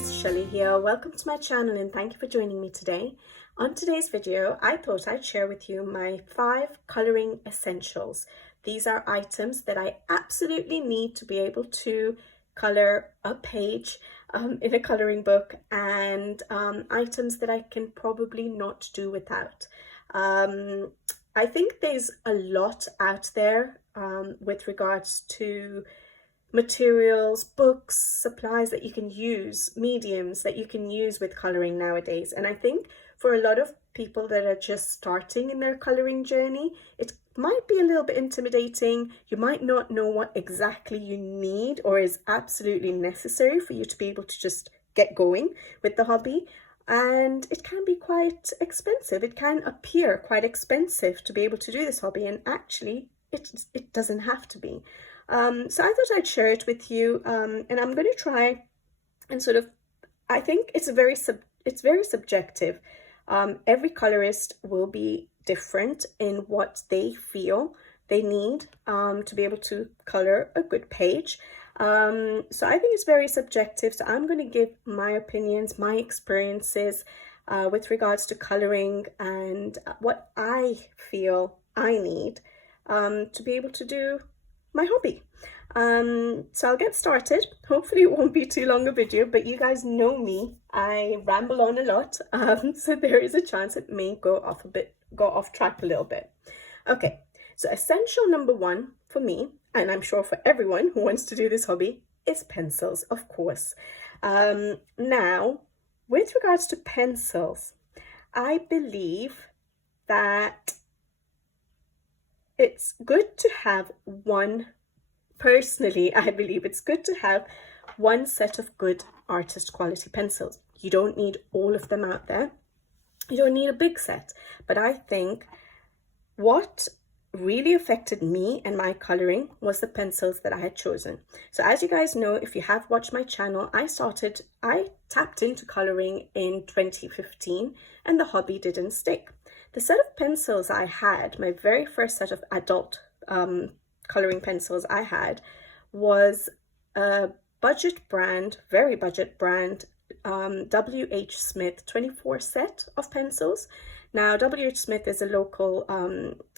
Swatches, Shelley here. Welcome to my channel and thank you for joining me today. On today's video, I thought I'd share with you my 5 colouring essentials. These are items that I absolutely need to be able to colour a page in a colouring book, and items that I can probably not do without. I think there's a lot out there with regards to materials, books, supplies that you can use, mediums that you can use with colouring nowadays. And I think for a lot of people that are just starting in their colouring journey, it might be a little bit intimidating. You might not know what exactly you need or is absolutely necessary for you to be able to just get going with the hobby. And it can be quite expensive. It can appear quite expensive to be able to do this hobby, and actually it doesn't have to be. So I thought I'd share it with you, and I'm going to try and I think it's very subjective. Every colorist will be different in what they feel they need to be able to color a good page. So I think it's very subjective. So I'm going to give my opinions, my experiences with regards to coloring and what I feel I need to be able to do my hobby. So I'll get started. Hopefully it won't be too long a video, but you guys know me, I ramble on a lot, so there is a chance it may go off track a little bit. Okay, so essential number 1 for me, and I'm sure for everyone who wants to do this hobby, is pencils, of course. Now, with regards to pencils, I believe that it's good to have one. Personally, I believe it's good to have one set of good artist quality pencils. You don't need all of them out there. You don't need a big set. But I think what really affected me and my colouring was the pencils that I had chosen. So as you guys know, if you have watched my channel, I tapped into colouring in 2015 and the hobby didn't stick. The set of pencils I had, my very first set of adult colouring pencils I had, was a budget brand, very budget brand, W.H. Smith 24 set of pencils. Now, W.H. Smith is a local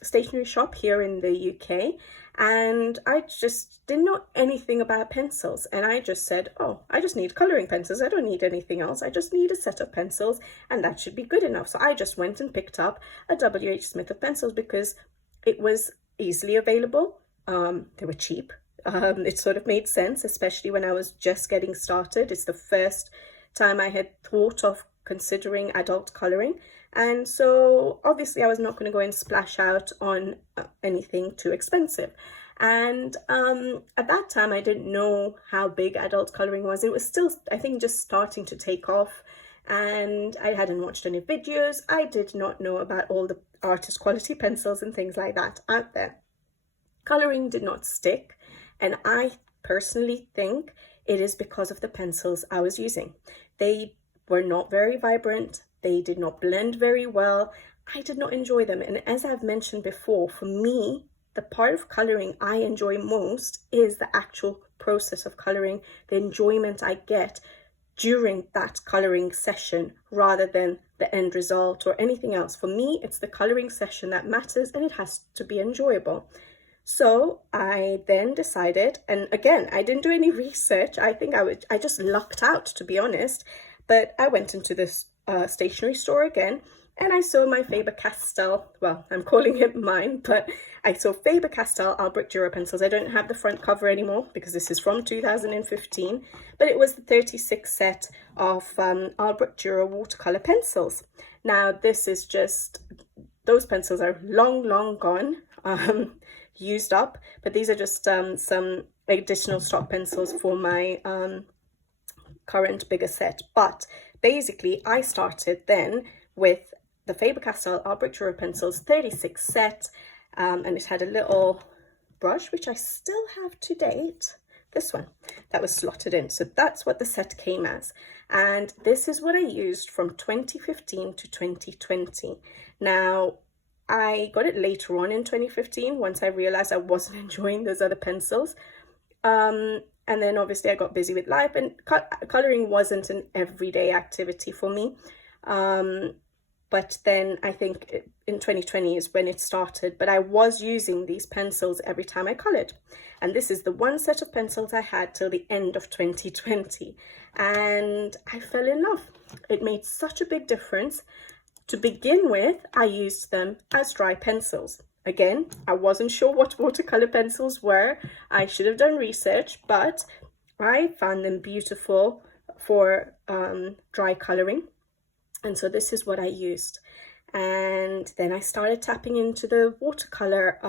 stationery shop here in the UK, and I just didn't know anything about pencils, and I just said, oh, I just need colouring pencils, I don't need anything else, I just need a set of pencils and that should be good enough. So I just went and picked up a W.H. Smith of pencils because it was easily available, they were cheap, it sort of made sense, especially when I was just getting started. It's the first time I had thought of considering adult colouring, and so obviously I was not going to go and splash out on anything too expensive. And at that time I didn't know how big adult colouring was. It was still, I think, just starting to take off, and I hadn't watched any videos. I did not know about all the artist quality pencils and things like that out there. Colouring did not stick, and I personally think it is because of the pencils I was using. They were not very vibrant, they did not blend very well, I did not enjoy them. And as I've mentioned before, for me, the part of colouring I enjoy most is the actual process of colouring, the enjoyment I get during that colouring session rather than the end result or anything else. For me, it's the colouring session that matters, and it has to be enjoyable. So I then decided, and again, I didn't do any research. I think I just lucked out, to be honest. But I went into this stationery store again, and I saw my Faber-Castell, well, I'm calling it mine, but I saw Faber-Castell Albrecht Dürer pencils. I don't have the front cover anymore because this is from 2015, but it was the 36 set of Albrecht Dürer watercolor pencils. Now, this is just, those pencils are long gone. Used up, but these are just some additional stock pencils for my current bigger set. But basically I started then with the Faber-Castell Albrecht Dürer pencils 36 set, and it had a little brush which I still have to date, this one that was slotted in. So that's what the set came as, and this is what I used from 2015 to 2020. Now, I got it later on in 2015 once I realized I wasn't enjoying those other pencils. And then obviously I got busy with life, and coloring wasn't an everyday activity for me. But then I think in 2020 is when it started, but I was using these pencils every time I colored. And this is the one set of pencils I had till the end of 2020. And I fell in love. It made such a big difference. To begin with, I used them as dry pencils. Again, I wasn't sure what watercolor pencils were. I should have done research, but I found them beautiful for dry coloring. And so this is what I used. And then I started tapping into the watercolor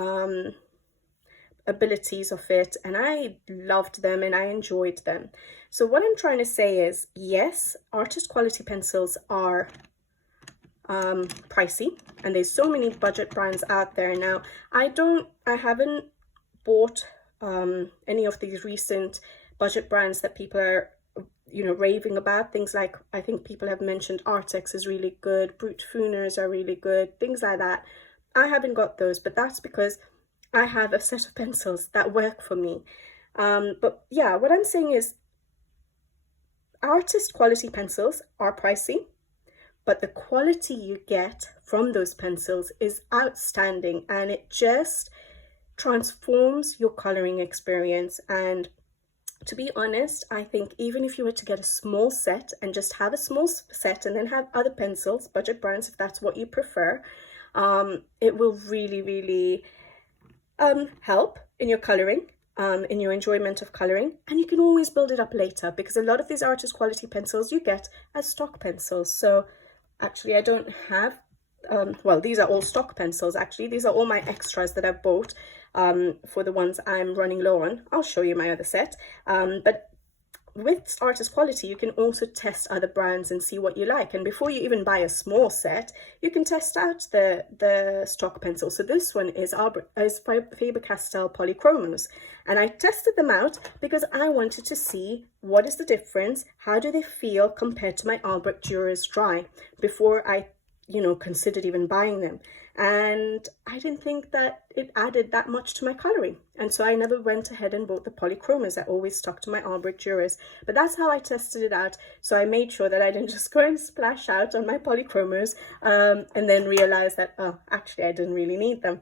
abilities of it, and I loved them and I enjoyed them. So what I'm trying to say is, yes, artist quality pencils are pricey, and there's so many budget brands out there now. I haven't bought any of these recent budget brands that people are raving about. Things like, I think people have mentioned Artex is really good, Brute Funers are really good, things like that. I haven't got those, but that's because I have a set of pencils that work for me. But yeah, what I'm saying is artist quality pencils are pricey, but the quality you get from those pencils is outstanding, and it just transforms your coloring experience. And to be honest, I think even if you were to get a small set and just have a small set and then have other pencils, budget brands, if that's what you prefer, it will really, really help in your coloring, in your enjoyment of coloring. And you can always build it up later, because a lot of these artist quality pencils you get as stock pencils. So actually I don't have, well, these are all stock pencils. Actually, these are all my extras that I've bought for the ones I'm running low on. I'll show you my other set. But with artist quality, you can also test other brands and see what you like. And before you even buy a small set, you can test out the stock pencil. So this one is Faber-Castell Polychromos. And I tested them out because I wanted to see what is the difference, how do they feel compared to my Albrecht Dürer's Dry, before I considered even buying them. And I didn't think that it added that much to my coloring, and so I never went ahead and bought the Polychromos. I always stuck to my Albrecht Dürer's. But that's how I tested it out. So I made sure that I didn't just go and splash out on my Polychromos and then realize that, oh, actually I didn't really need them.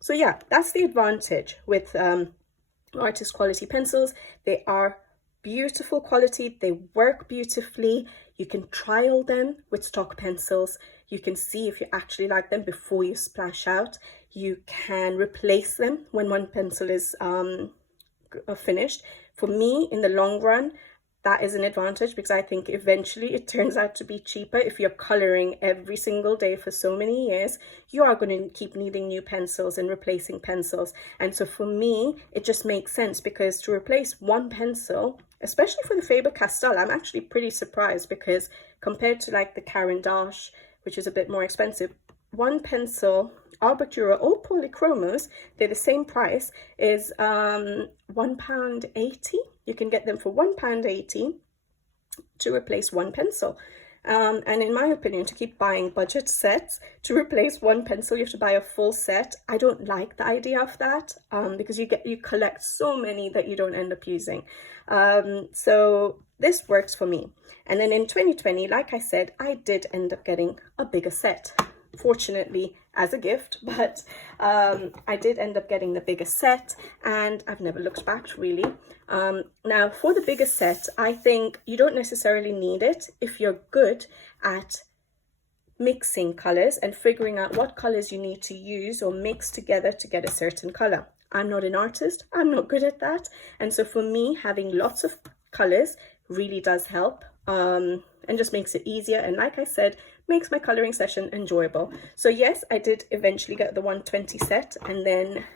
So yeah, that's the advantage with artist quality pencils. They are beautiful quality, they work beautifully. You can trial them with stock pencils. You can see if you actually like them before you splash out. You can replace them when one pencil is finished. For me, in the long run, that is an advantage, because I think eventually it turns out to be cheaper. If you're coloring every single day for so many years, you are going to keep needing new pencils and replacing pencils. And so for me, it just makes sense, because to replace one pencil, especially for the Faber-Castell, I'm actually pretty surprised, because compared to like the Caran d'Ache, which is a bit more expensive, one pencil, Albrecht Dürer or Polychromos, they're the same price, is £1.80. You can get them for £1.80 to replace one pencil. And in my opinion, to keep buying budget sets to replace one pencil, you have to buy a full set. I don't like the idea of that, because you collect so many that you don't end up using. So this works for me. And then in 2020, like I said, I did end up getting a bigger set, fortunately as a gift, but I did end up getting the bigger set, and I've never looked back really. Now for the bigger set, I think you don't necessarily need it if you're good at mixing colors and figuring out what colors you need to use or mix together to get a certain color. I'm not an artist, I'm not good at that, and so for me, having lots of colors really does help, and just makes it easier, and like I said, makes my coloring session enjoyable. So yes, I did eventually get the 120 set, and then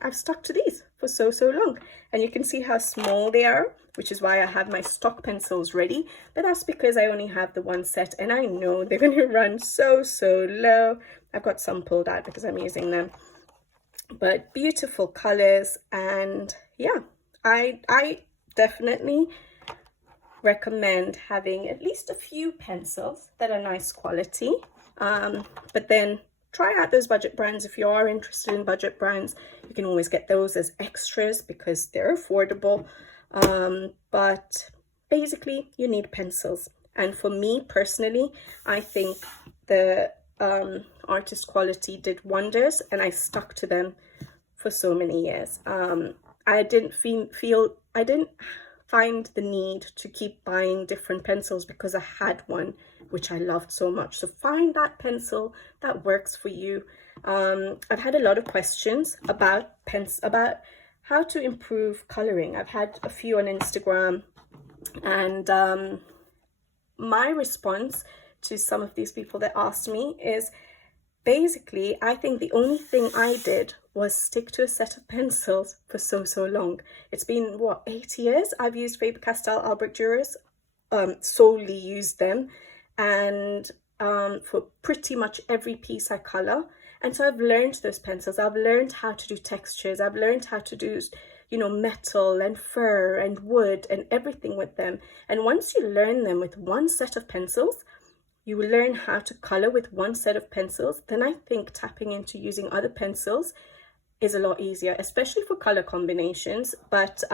I've stuck to these for so long, and you can see how small they are, which is why I have my stock pencils ready. But that's because I only have the one set, and I know they're going to run so low. I've got some pulled out because I'm using them, but beautiful colors. And yeah, I definitely recommend having at least a few pencils that are nice quality, but then try out those budget brands. If you are interested in budget brands, you can always get those as extras because they're affordable. But basically you need pencils. And for me personally, I think the artist quality did wonders, and I stuck to them for so many years. I didn't find the need to keep buying different pencils because I had one which I loved so much. So find that pencil that works for you. I've had a lot of questions about how to improve coloring. I've had a few on Instagram, and my response to some of these people that asked me is, basically, I think the only thing I did was stick to a set of pencils for so long. It's been, what, 8 years I've used Faber-Castell Albrecht Dürers, solely used them, and for pretty much every piece I colour. And so I've learned those pencils. I've learned how to do textures. I've learned how to do, you know, metal and fur and wood and everything with them. And once you learn them with one set of pencils, you will learn how to color with one set of pencils. Then I think tapping into using other pencils is a lot easier, especially for color combinations. But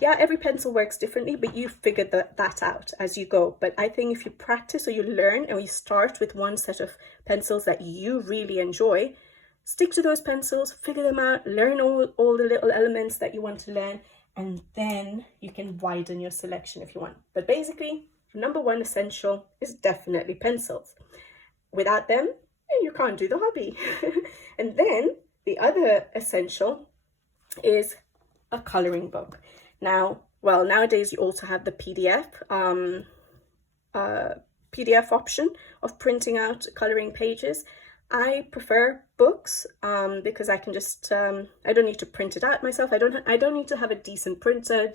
yeah, every pencil works differently, but you figure that out as you go. But I think if you practice or you learn and you start with one set of pencils that you really enjoy, stick to those pencils, figure them out, learn all the little elements that you want to learn, and then you can widen your selection if you want. But basically, number one essential is definitely pencils. Without them, you can't do the hobby. And then the other essential is a coloring book. Now, well, nowadays you also have the PDF option of printing out coloring pages. I prefer books because I can just I don't need to print it out myself. I don't need to have a decent printer,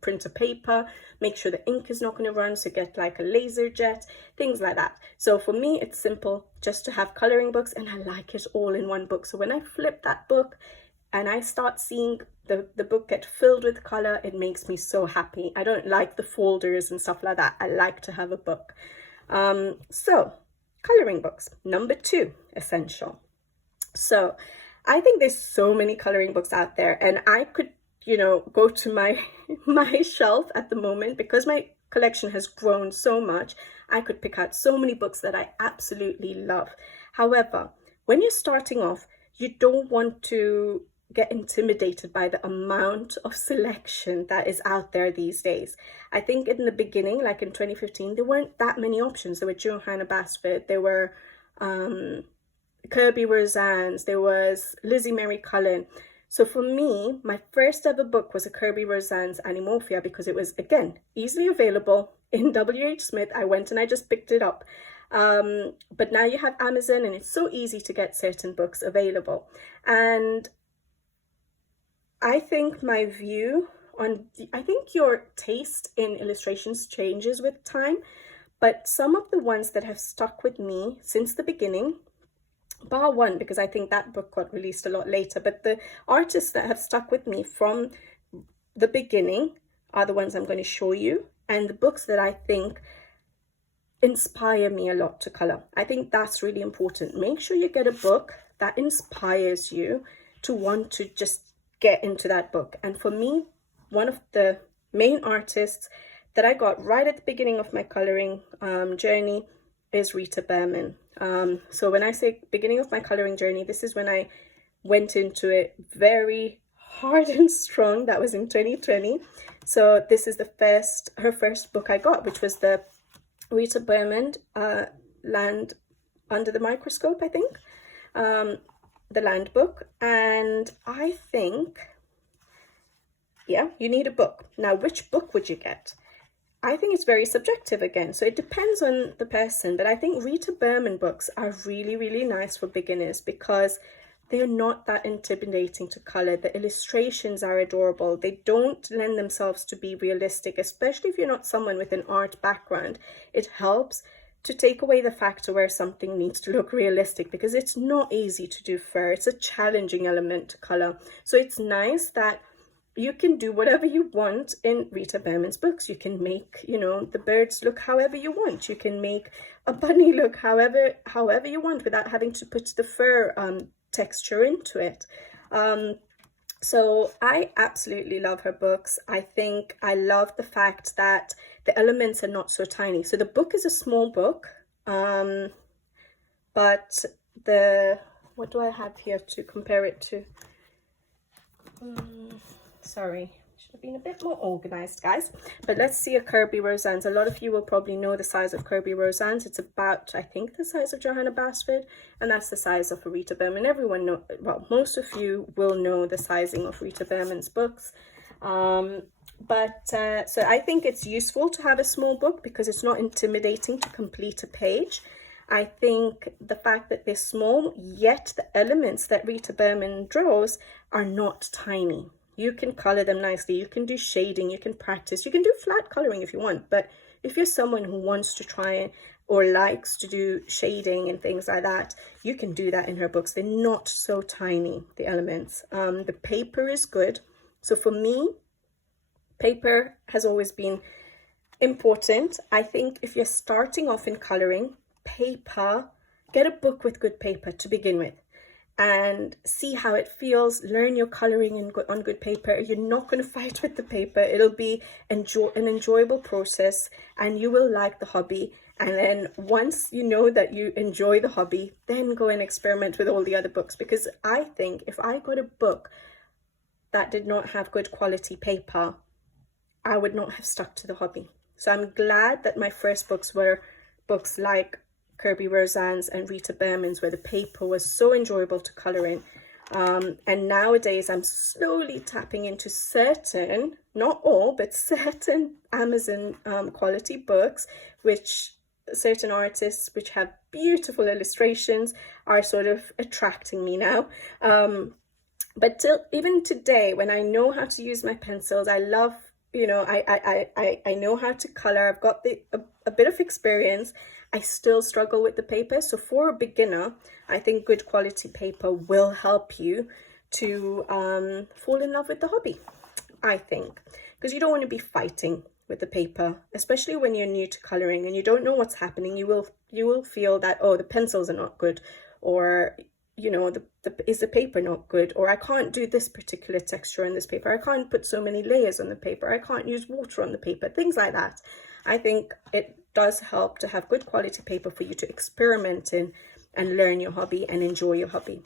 printer paper, make sure the ink is not going to run, so get like a laser jet, things like that. So for me, it's simple just to have coloring books, and I like it all in one book. So when I flip that book and I start seeing the book get filled with color, it makes me so happy. I don't like the folders and stuff like that. I like to have a book. So coloring books, number two essential. So I think there's so many coloring books out there, and I could, you know, go to my shelf at the moment because my collection has grown so much. I could pick out so many books that I absolutely love. However, when you're starting off, you don't want to get intimidated by the amount of selection that is out there these days. I think in the beginning, like in 2015, there weren't that many options. There were Johanna Basford, there were Kirby Rosan's, there was Lizzie Mary Cullen. So for me, my first ever book was a Kirby Rosan's Animorphia because it was, again, easily available in WH Smith. I went and I just picked it up. But now you have Amazon, and it's so easy to get certain books available. And I think my view on, I think your taste in illustrations changes with time, but some of the ones that have stuck with me since the beginning, bar one, because I think that book got released a lot later, but the artists that have stuck with me from the beginning are the ones I'm going to show you, and the books that I think inspire me a lot to color. I think that's really important. Make sure you get a book that inspires you to want to just get into that book. And for me, one of the main artists that I got right at the beginning of my coloring journey is Rita Berman. So when I say beginning of my coloring journey, this is when I went into it very hard and strong. That was in 2020. So this is her first book I got, which was the Rita Berman Land Under the Microscope, I think. The Land book. And I think, yeah, you need a book. Now, which book would you get? I think it's very subjective again, so it depends on the person, but I think Rita Berman books are really, really nice for beginners because they're not that intimidating to color. The illustrations are adorable. They don't lend themselves to be realistic, especially if you're not someone with an art background. It helps to take away the factor where something needs to look realistic, because it's not easy to do fur. It's a challenging element to color. So it's nice that you can do whatever you want in Rita Bearman's books. You can make, you know, the birds look however you want. You can make a bunny look however you want without having to put the fur texture into it. So I absolutely love her books. I think I love the fact that the elements are not so tiny. So the book is a small book, but what do I have here to compare it to? Sorry, should have been a bit more organized, guys. But let's see a Kirby Roseanne's. A lot of you will probably know the size of Kirby Roseanne's. It's about, I think, the size of Johanna Basford, and that's the size of a Rita Bearman. Everyone know, well, most of you will know the sizing of Rita Bearman's books. So I think it's useful to have a small book because it's not intimidating to complete a page. I think the fact that they're small, yet the elements that Rita Bearman draws are not tiny. You can color them nicely, you can do shading, you can practice, you can do flat coloring if you want. But if you're someone who wants to try or likes to do shading and things like that, you can do that in her books. They're not so tiny, the elements. The paper is good. So for me, paper has always been important. I think if you're starting off in coloring, paper, get a book with good paper to begin with and see how it feels. Learn your coloring on good paper. You're not going to fight with the paper. It'll be an enjoyable process and you will like the hobby. And then once you know that you enjoy the hobby, then go and experiment with all the other books, because I think if I got a book that did not have good quality paper, I would not have stuck to the hobby. So I'm glad that my first books were books like Kirby Roseanne's and Rita Bearman's, where the paper was so enjoyable to color in. And nowadays I'm slowly tapping into certain, not all, but certain Amazon quality books, which certain artists which have beautiful illustrations are sort of attracting me now. But even today, when I know how to use my pencils, I love, you know, I know how to color. I've got a bit of experience. I still struggle with the paper. So for a beginner, I think good quality paper will help you to fall in love with the hobby, I think, because you don't want to be fighting with the paper, especially when you're new to coloring and you don't know what's happening. You will feel that, oh, the pencils are not good, or you know, is the paper not good, or I can't do this particular texture on this paper, I can't put so many layers on the paper, I can't use water on the paper, things like that. I think it does help to have good quality paper for you to experiment in and learn your hobby and enjoy your hobby.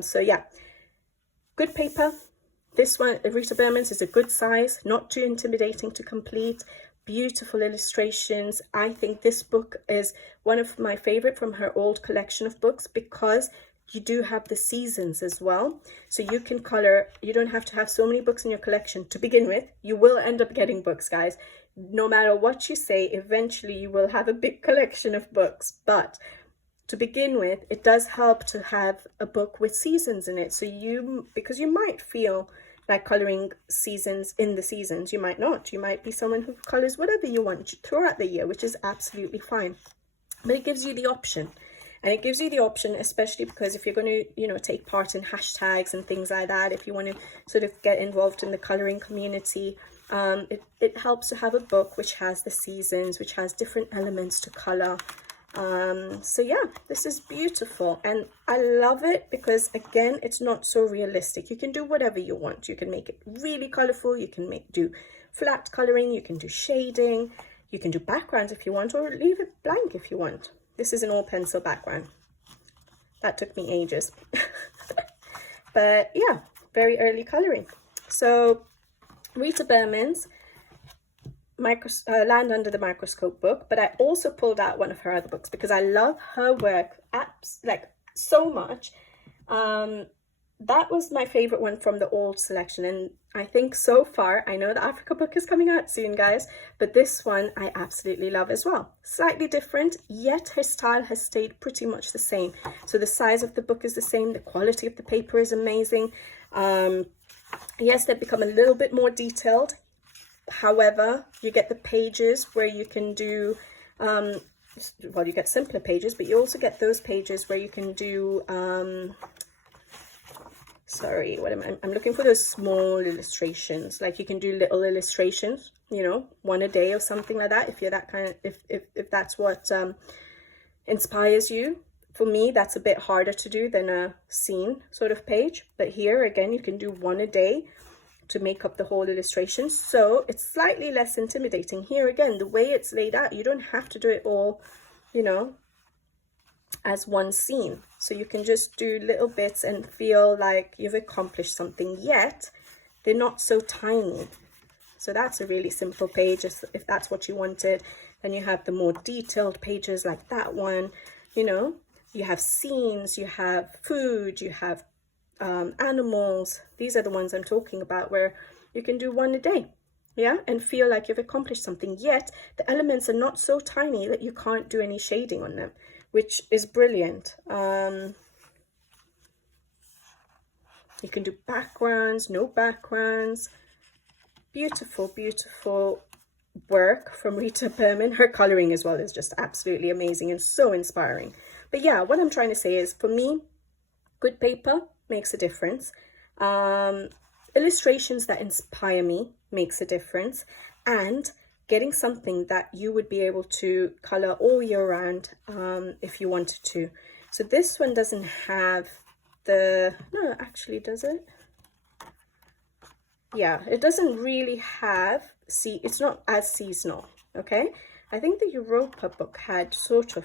So yeah, good paper. This one, Rita Bearman's, is a good size, not too intimidating to complete, beautiful illustrations. I think this book is one of my favorite from her old collection of books, because you do have the seasons as well. So you can color, you don't have to have so many books in your collection to begin with. You will end up getting books, guys. No matter what you say, eventually you will have a big collection of books. But to begin with, it does help to have a book with seasons in it. So because you might feel like coloring seasons in the seasons, you might not. You might be someone who colors whatever you want throughout the year, which is absolutely fine. But it gives you the option. And it gives you the option, especially because if you're going to, you know, take part in hashtags and things like that, if you want to sort of get involved in the coloring community, it helps to have a book which has the seasons, which has different elements to color. So yeah, this is beautiful and I love it because, again, it's not so realistic. You can do whatever you want. You can make it really colorful. You can do flat coloring. You can do shading. You can do backgrounds if you want, or leave it blank if you want. This is an all pencil background. That took me ages. But yeah, very early coloring. So Rita Bearman's Land Under the Microscope book, but I also pulled out one of her other books because I love her work like so much. That was my favorite one from the old selection, and I think so far, I know the Africa book is coming out soon, guys, but this one I absolutely love as well. Slightly different, yet her style has stayed pretty much the same. So the size of the book is the same, the quality of the paper is amazing. Yes, they've become a little bit more detailed. However, you get the pages where you can do, well, you get simpler pages, but you also get those pages where you can do sorry, what am I, I'm looking for those small illustrations. Like you can do little illustrations, you know, one a day or something like that, if you're that kind of, if that's what inspires you. For me, that's a bit harder to do than a scene sort of page, but here again you can do one a day to make up the whole illustration, so it's slightly less intimidating. Here again, the way it's laid out, you don't have to do it all, you know, as one scene, so you can just do little bits and feel like you've accomplished something, yet they're not so tiny. So that's a really simple page if that's what you wanted. Then you have the more detailed pages like that one, you know, you have scenes, you have food, you have animals. These are the ones I'm talking about, where you can do one a day, yeah, and feel like you've accomplished something, yet the elements are not so tiny that you can't do any shading on them, which is brilliant. You can do backgrounds, no backgrounds. Beautiful, beautiful work from Rita Berman. Her coloring as well is just absolutely amazing and so inspiring. But yeah, what I'm trying to say is, for me, good paper makes a difference. Illustrations that inspire me makes a difference, and getting something that you would be able to color all year round if you wanted to. So this one doesn't have the, no, actually, does it? Yeah, it doesn't really have, see, it's not as seasonal, okay? I think the Europa book had sort of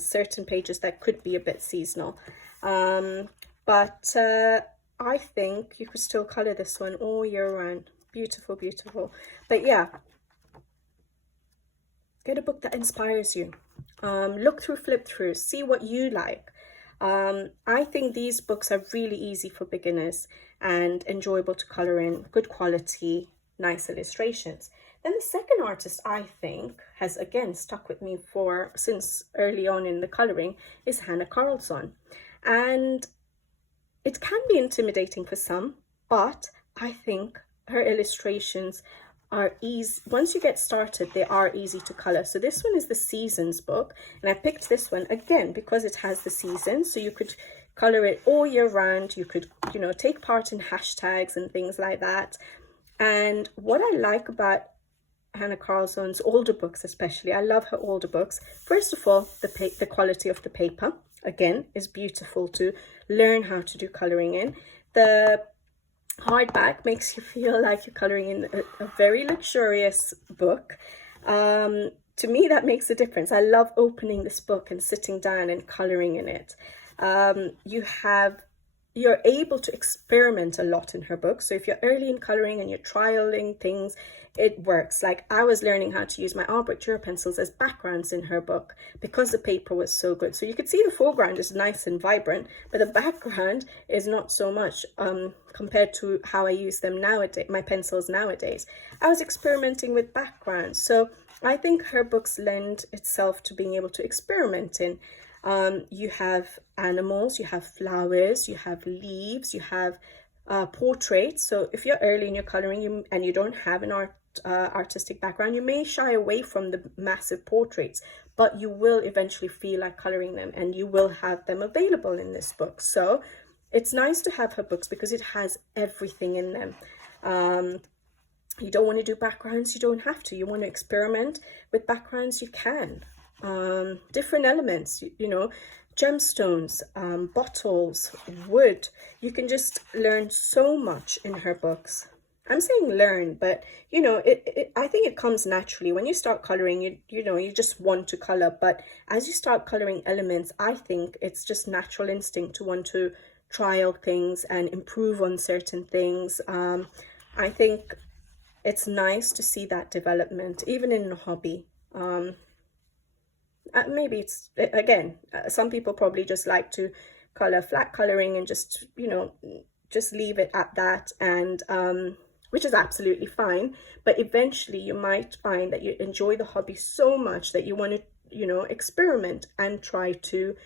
certain pages that could be a bit seasonal, but I think you could still color this one all year round. Beautiful, beautiful. But yeah, get a book that inspires you. Look through, flip through, see what you like. I think these books are really easy for beginners and enjoyable to color in, good quality, nice illustrations. Then the second artist I think has again stuck with me since early on in the coloring is Hannah Carlson. And it can be intimidating for some, but I think her illustrations are easy. Once you get started, they are easy to color. So this one is the Seasons book, and I picked this one again because it has the seasons, so you could color it all year round. You could, you know, take part in hashtags and things like that. And what I like about Hannah Carlson's older books, especially, I love her older books. First of all, the quality of the paper again is beautiful to learn how to do coloring in. The hardback makes you feel like you're coloring in a very luxurious book. To me, that makes a difference. I love opening this book and sitting down and coloring in it. You're able to experiment a lot in her book. So if you're early in coloring and you're trialing things, it works. Like I was learning how to use my Albrecht Dürer pencils as backgrounds in her book because the paper was so good. So you could see the foreground is nice and vibrant, but the background is not so much compared to how I use them nowadays, my pencils nowadays. I was experimenting with backgrounds. So I think her books lend itself to being able to experiment in. You have animals, you have flowers, you have leaves, you have portraits. So if you're early in your coloring and you don't have an artistic background, you may shy away from the massive portraits, but you will eventually feel like coloring them, and you will have them available in this book. So it's nice to have her books because it has everything in them. You don't want to do backgrounds, you don't have to. You want to experiment with backgrounds, you can. Different elements, you know, gemstones, bottles, wood. You can just learn so much in her books. I'm saying learn, but you know, I think it comes naturally. When you start coloring, you know, you just want to color, but as you start coloring elements, I think it's just natural instinct to want to trial things and improve on certain things. I think it's nice to see that development, even in a hobby. Maybe it's, again, some people probably just like to color flat coloring and just, you know, just leave it at that, and which is absolutely fine. But eventually you might find that you enjoy the hobby so much that you want to, you know, experiment and try to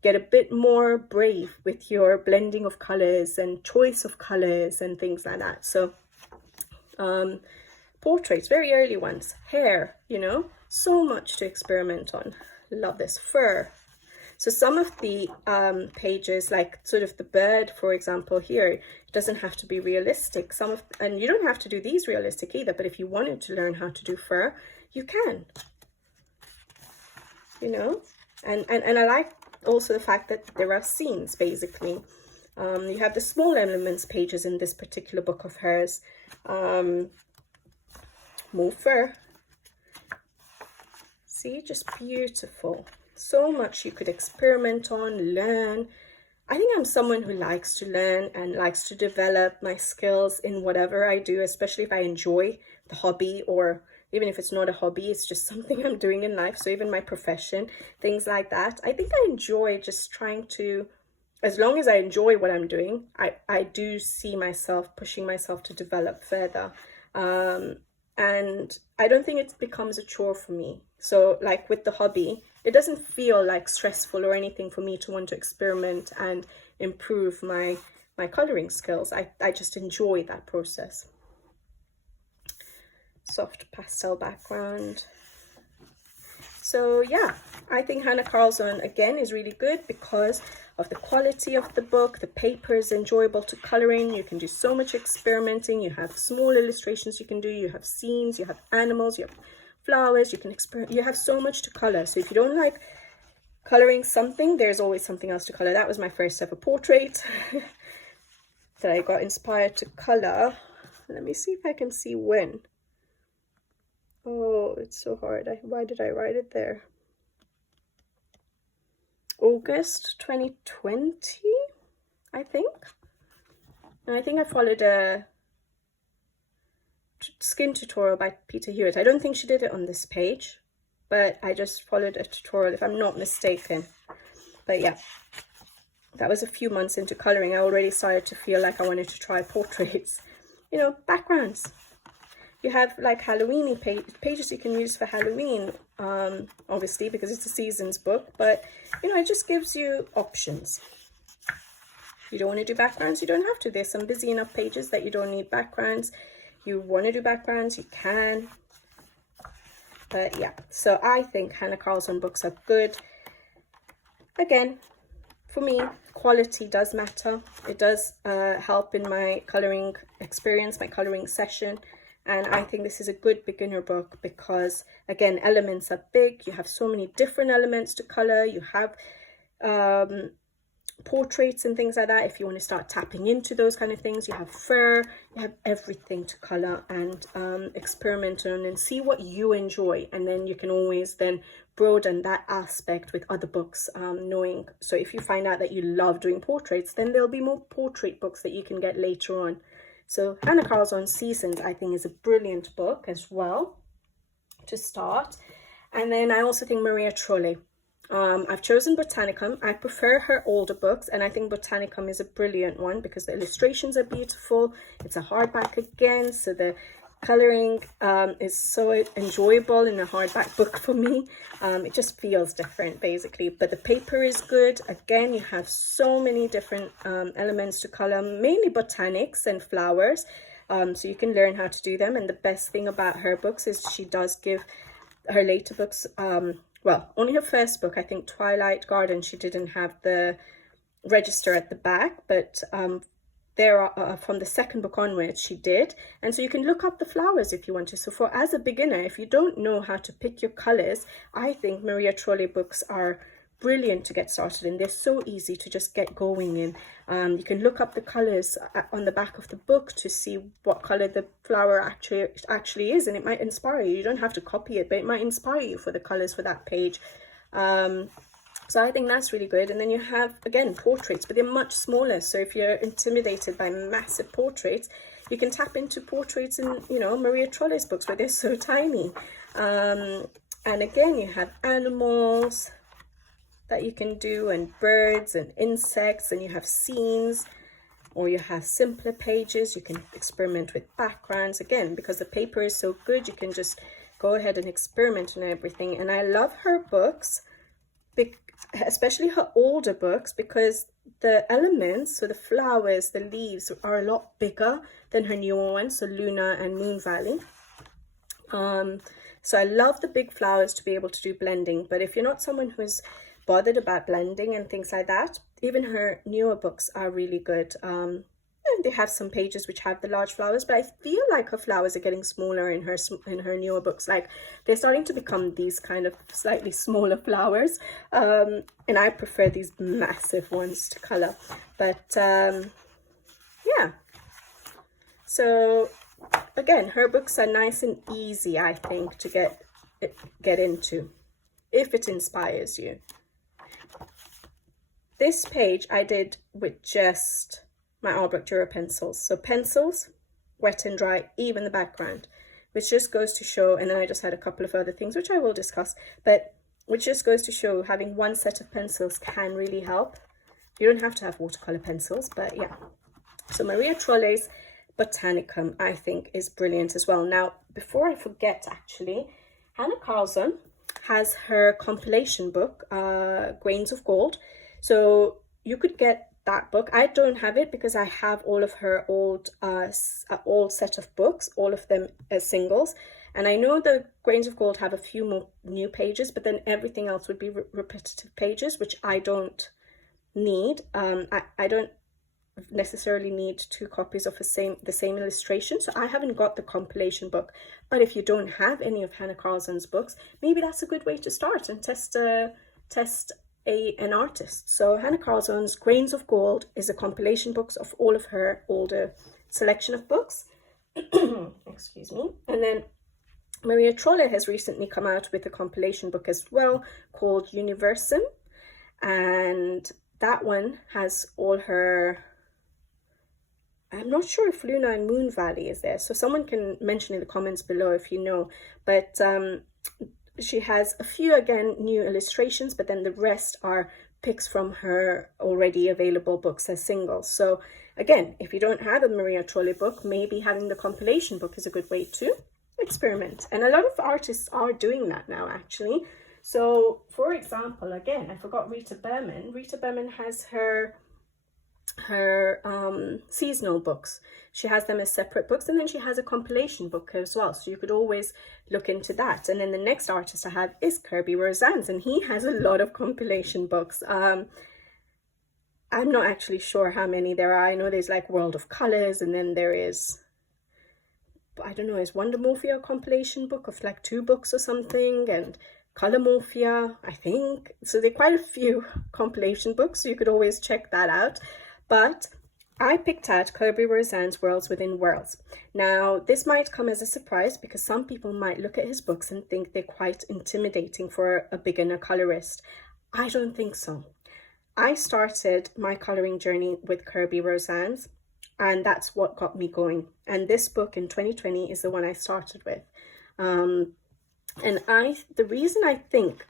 get a bit more brave with your blending of colors and choice of colors and things like that. So portraits, very early ones, hair, you know, so much to experiment on. Love this. Fur. So some of the pages, like sort of the bird, for example, here, it doesn't have to be realistic. And you don't have to do these realistic either, but if you wanted to learn how to do fur, you can, you know. And I like also the fact that there are scenes, basically. You have the small elements pages in this particular book of hers. More fur. See, just beautiful. So much you could experiment on, learn. I think I'm someone who likes to learn and likes to develop my skills in whatever I do, especially if I enjoy the hobby, or even if it's not a hobby, it's just something I'm doing in life. So even my profession, things like that. I think I enjoy just trying to, as long as I enjoy what I'm doing, I do see myself pushing myself to develop further. And I don't think it becomes a chore for me. So like with the hobby, it doesn't feel like stressful or anything for me to want to experiment and improve my coloring skills. I just enjoy that process. Soft pastel background. So yeah, I think Hannah Carlzon again is really good because of the quality of the book. The paper is enjoyable to color in. You can do so much experimenting. You have small illustrations you can do. You have scenes, you have animals, you have flowers. You can experiment. You have so much to color. So if you don't like coloring something, there's always something else to color. That was my first ever portrait that I got inspired to color. Let me see if I can see when. Oh, it's so hard. Why did I write it there? August 2020, I think. And I think I followed a skin tutorial by Peter Hewitt. I don't think she did it on this page, but I just followed a tutorial, if I'm not mistaken. But yeah, that was a few months into coloring. I already started to feel like I wanted to try portraits. You know, backgrounds. You have like Halloween pages you can use for Halloween, obviously, because it's a seasons book, but you know, it just gives you options. If you don't want to do backgrounds, you don't have to. There's some busy enough pages that you don't need backgrounds. You want to do backgrounds, you can. But yeah, so I think Hannah Carlzon books are good. Again, for me, quality does matter. It does help in my coloring experience, my coloring session. And I think this is a good beginner book because, again, elements are big. You have so many different elements to color. You have portraits and things like that. If you want to start tapping into those kind of things, you have fur, you have everything to color and experiment on and see what you enjoy. And then you can always then broaden that aspect with other books, knowing. So if you find out that you love doing portraits, then there'll be more portrait books that you can get later on. So Hannah Carlzon Seasons, I think, is a brilliant book as well to start. And then I also think Maria Trolle. I've chosen Botanicum. I prefer her older books, and I think Botanicum is a brilliant one because the illustrations are beautiful. It's a hardback again, so the coloring is so enjoyable in a hardback book for me. It just feels different, basically, but the paper is good. Again, you have so many different elements to color, mainly botanics and flowers, so you can learn how to do them. And the best thing about her books is she does give her later books, well, only her first book, I think Twilight Garden, she didn't have the register at the back, but there are from the second book onwards she did. And so you can look up the flowers if you want to. So for as a beginner, if you don't know how to pick your colors, I think Maria Trolle books are brilliant to get started in. They're so easy to just get going in. You can look up the colors on the back of the book to see what color the flower actually is, and it might inspire you. You don't have to copy it, but it might inspire you for the colors for that page. So I think that's really good. And then you have, again, portraits, but they're much smaller. So if you're intimidated by massive portraits, you can tap into portraits in, you know, Maria Trolle's books, where they're so tiny. And again, you have animals that you can do, and birds and insects, and you have scenes, or you have simpler pages. You can experiment with backgrounds. Again, because the paper is so good, you can just go ahead and experiment on everything. And I love her books, especially her older books, because the elements, so the flowers, the leaves, are a lot bigger than her newer ones, so Luna and Moon Valley. So I love the big flowers to be able to do blending. But if you're not someone who's bothered about blending and things like that. Even her newer books are really good. They have some pages which have the large flowers, but I feel like her flowers are getting smaller in her newer books. Like, they're starting to become these kind of slightly smaller flowers, and I prefer these massive ones to color. But yeah, so again, her books are nice and easy, I think, to get into if it inspires you. This page I did with just my Art Dura pencils. So pencils, wet and dry, even the background, which just goes to show, and then I just had a couple of other things which I will discuss, but which just goes to show having one set of pencils can really help. You don't have to have watercolor pencils, but yeah. So Maria Trolle's Botanicum, I think, is brilliant as well. Now, before I forget, actually, Hannah Carlson has her compilation book, Grains of Gold. So you could get that book. I don't have it because I have all of her old set of books, all of them as singles. And I know the Grains of Gold have a few more new pages, but then everything else would be repetitive pages, which I don't need. I don't necessarily need 2 copies of the same illustration, so I haven't got the compilation book. But if you don't have any of Hannah Carlson's books, maybe that's a good way to start and test an artist. So Hannah Carlson's Grains of Gold is a compilation book of all of her older selection of books. Excuse me. And then Maria Trolle has recently come out with a compilation book as well called Universum, and that one has all her, I'm not sure if Luna and Moon Valley is there, so someone can mention in the comments below if you know, but she has a few, again, new illustrations, but then the rest are picks from her already available books as singles. So again, if you don't have a Maria Trolle book, maybe having the compilation book is a good way to experiment. And a lot of artists are doing that now, actually. So for example, again, I forgot Rita Berman. Rita Berman has her seasonal books. She has them as separate books, and then she has a compilation book as well, so you could always look into that. And then the next artist I have is Kirby Rozanz, and he has a lot of compilation books. I'm not actually sure how many there are. I know there's like World of Colors, and then there is, I don't know, is Wonder Morphia a compilation book of like 2 books or something, and Color Morphia, I think. So there are quite a few compilation books, so you could always check that out. But I picked out Kirby Rozanz's Worlds Within Worlds. Now, this might come as a surprise because some people might look at his books and think they're quite intimidating for a beginner colorist. I don't think so. I started my coloring journey with Kirby Rozanz, and that's what got me going. And this book in 2020 is the one I started with. And the reason I think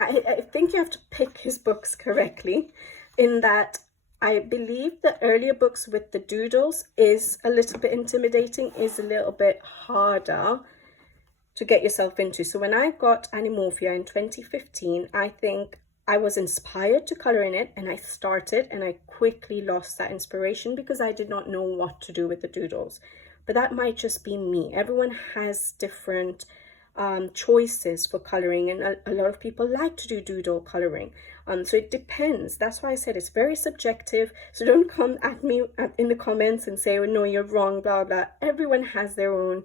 you have to pick his books correctly, in that I believe the earlier books with the doodles is a little bit intimidating, is a little bit harder to get yourself into. So when I got Animorphia in 2015, I think I was inspired to color in it, and I started, and I quickly lost that inspiration because I did not know what to do with the doodles. But that might just be me. Everyone has different choices for coloring, and a lot of people like to do doodle coloring. So it depends. That's why I said it's very subjective. So don't come at me in the comments and say, oh no, you're wrong, blah blah. Everyone has their own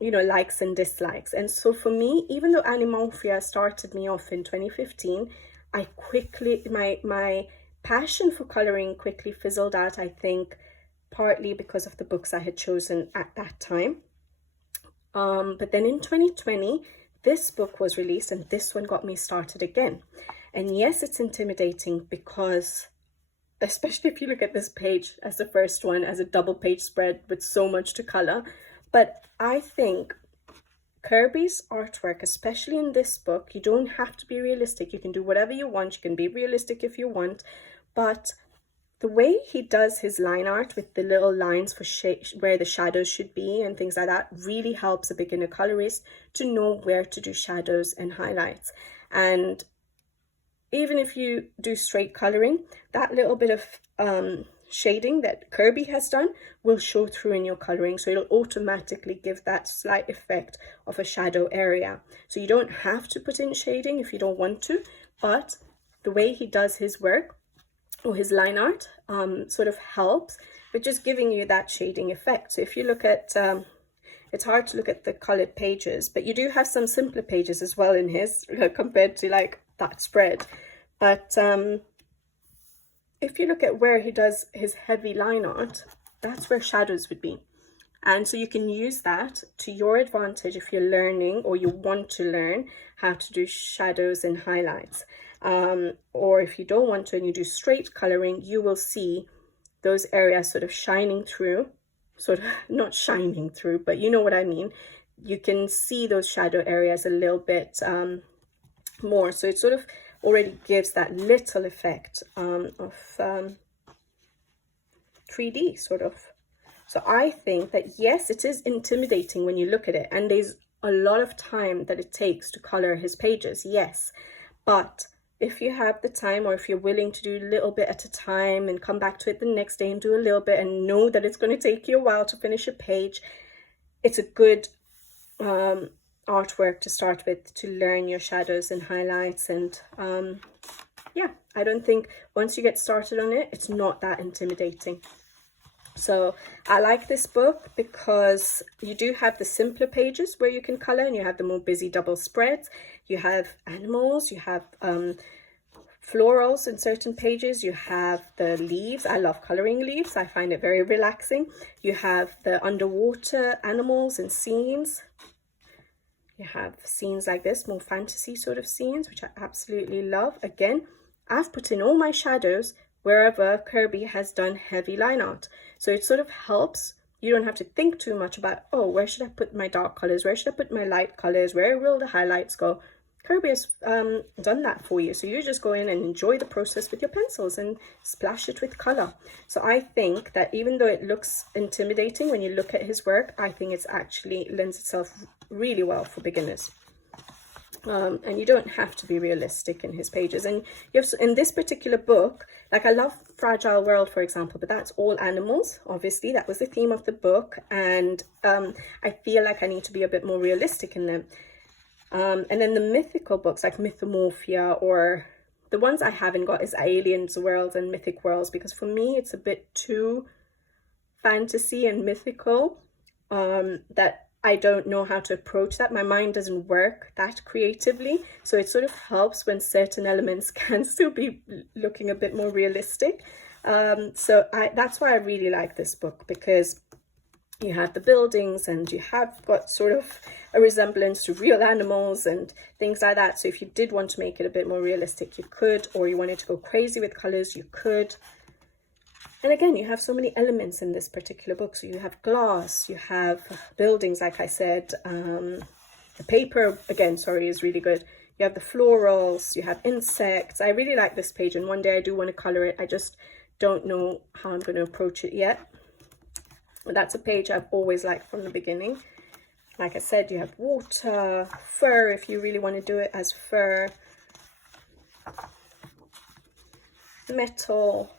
likes and dislikes. And so for me, even though Animorphia started me off in 2015, I quickly, my passion for coloring quickly fizzled out, I think partly because of the books I had chosen at that time. But then in 2020, this book was released, and this one got me started again. And yes, it's intimidating because, especially if you look at this page as the first one, as a double page spread with so much to color. But I think Kirby's artwork, especially in this book, you don't have to be realistic. You can do whatever you want. You can be realistic if you want. But the way he does his line art with the little lines for where the shadows should be and things like that really helps a beginner colorist to know where to do shadows and highlights. And even if you do straight coloring, that little bit of shading that Kirby has done will show through in your coloring, so it'll automatically give that slight effect of a shadow area. So you don't have to put in shading if you don't want to, but the way he does his work or his line art sort of helps with just giving you that shading effect. So if you look at it's hard to look at the colored pages, but you do have some simpler pages as well in his compared to like that spread. But if you look at where he does his heavy line art, that's where shadows would be. And so you can use that to your advantage if you're learning or you want to learn how to do shadows and highlights. Or if you don't want to and you do straight coloring, you will see those areas sort of shining through, sort of not shining through, but you know what I mean. You can see those shadow areas a little bit more. So it sort of already gives that little effect of 3D sort of. So I think that yes, it is intimidating when you look at it, and there's a lot of time that it takes to color his pages, yes. But if you have the time, or if you're willing to do a little bit at a time and come back to it the next day and do a little bit and know that it's going to take you a while to finish a page, it's a good artwork to start with to learn your shadows and highlights. And yeah, I don't think once you get started on it, it's not that intimidating. So I like this book because you do have the simpler pages where you can color, and you have the more busy double spreads. You have animals, you have florals in certain pages, you have the leaves. I love coloring leaves, I find it very relaxing. You have the underwater animals and scenes. You have scenes like this, more fantasy sort of scenes, which I absolutely love. Again, I've put in all my shadows wherever Kirby has done heavy line art. So it sort of helps. You don't have to think too much about, oh, where should I put my dark colors? Where should I put my light colors? Where will the highlights go? Kirby has done that for you. So you just go in and enjoy the process with your pencils and splash it with color. So I think that even though it looks intimidating when you look at his work, I think it's actually lends itself really well for beginners. And you don't have to be realistic in his pages. And you have, in this particular book, like I love Fragile World, for example, but that's all animals. Obviously, that was the theme of the book. And I feel like I need to be a bit more realistic in them. And then the mythical books like Mythomorphia, or the ones I haven't got is Aliens Worlds and Mythic Worlds, because for me it's a bit too fantasy and mythical that I don't know how to approach that. My mind doesn't work that creatively. So it sort of helps when certain elements can still be looking a bit more realistic. So that's why I really like this book, because you have the buildings and you have got sort of a resemblance to real animals and things like that. So if you did want to make it a bit more realistic, you could, or you wanted to go crazy with colors, you could. And again, you have so many elements in this particular book. So you have glass, you have buildings, like I said, the paper, again, sorry, is really good. You have the florals, you have insects. I really like this page, and one day I do want to color it. I just don't know how I'm going to approach it yet. But that's a page I've always liked from the beginning. Like I said, you have water, fur, if you really want to do it as fur, metal,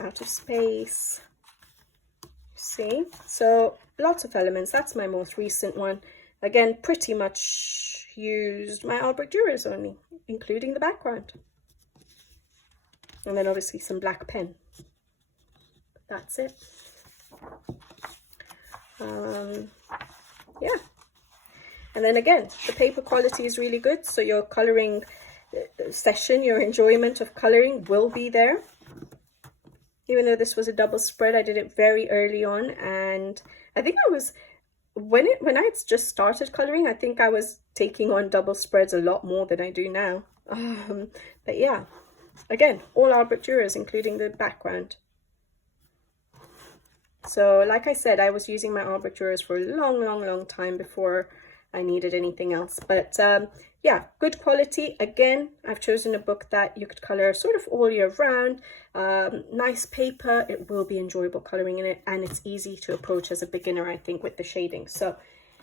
outer space, see? So lots of elements. That's my most recent one. Again, pretty much used my Albrecht Dürers only, including the background. And then obviously some black pen. That's it. Yeah. And then again, the paper quality is really good. So your coloring session, your enjoyment of coloring will be there. Even though this was a double spread, I did it very early on, and I think I was, when I had just started coloring, I think I was taking on double spreads a lot more than I do now. But yeah, again, all Albrecht Dürers, including the background. So like I said, I was using my Albrecht Dürers for a long time before I needed anything else. But yeah, good quality. Again, I've chosen a book that you could color sort of all year round. Nice paper. It will be enjoyable coloring in it, and it's easy to approach as a beginner, I think, with the shading. So,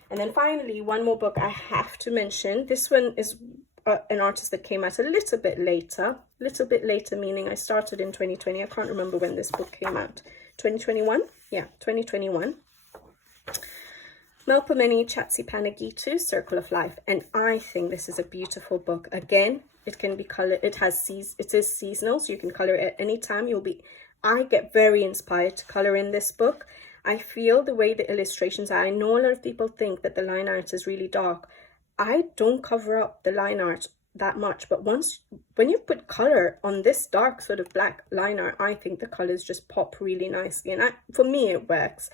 and then finally, one more book I have to mention. This one is an artist that came out a little bit later, meaning I started in 2020. I can't remember when this book came out. 2021? Yeah, 2021. Melpomene Chatsipanaghitu, Circle of Life. And I think this is a beautiful book. Again, it can be colored, it is seasonal, so you can color it at any time. I get very inspired to color in this book. I feel the way the illustrations are, I know a lot of people think that the line art is really dark. I don't cover up the line art that much, but when you put color on this dark sort of black line art, I think the colors just pop really nicely, and for me it works.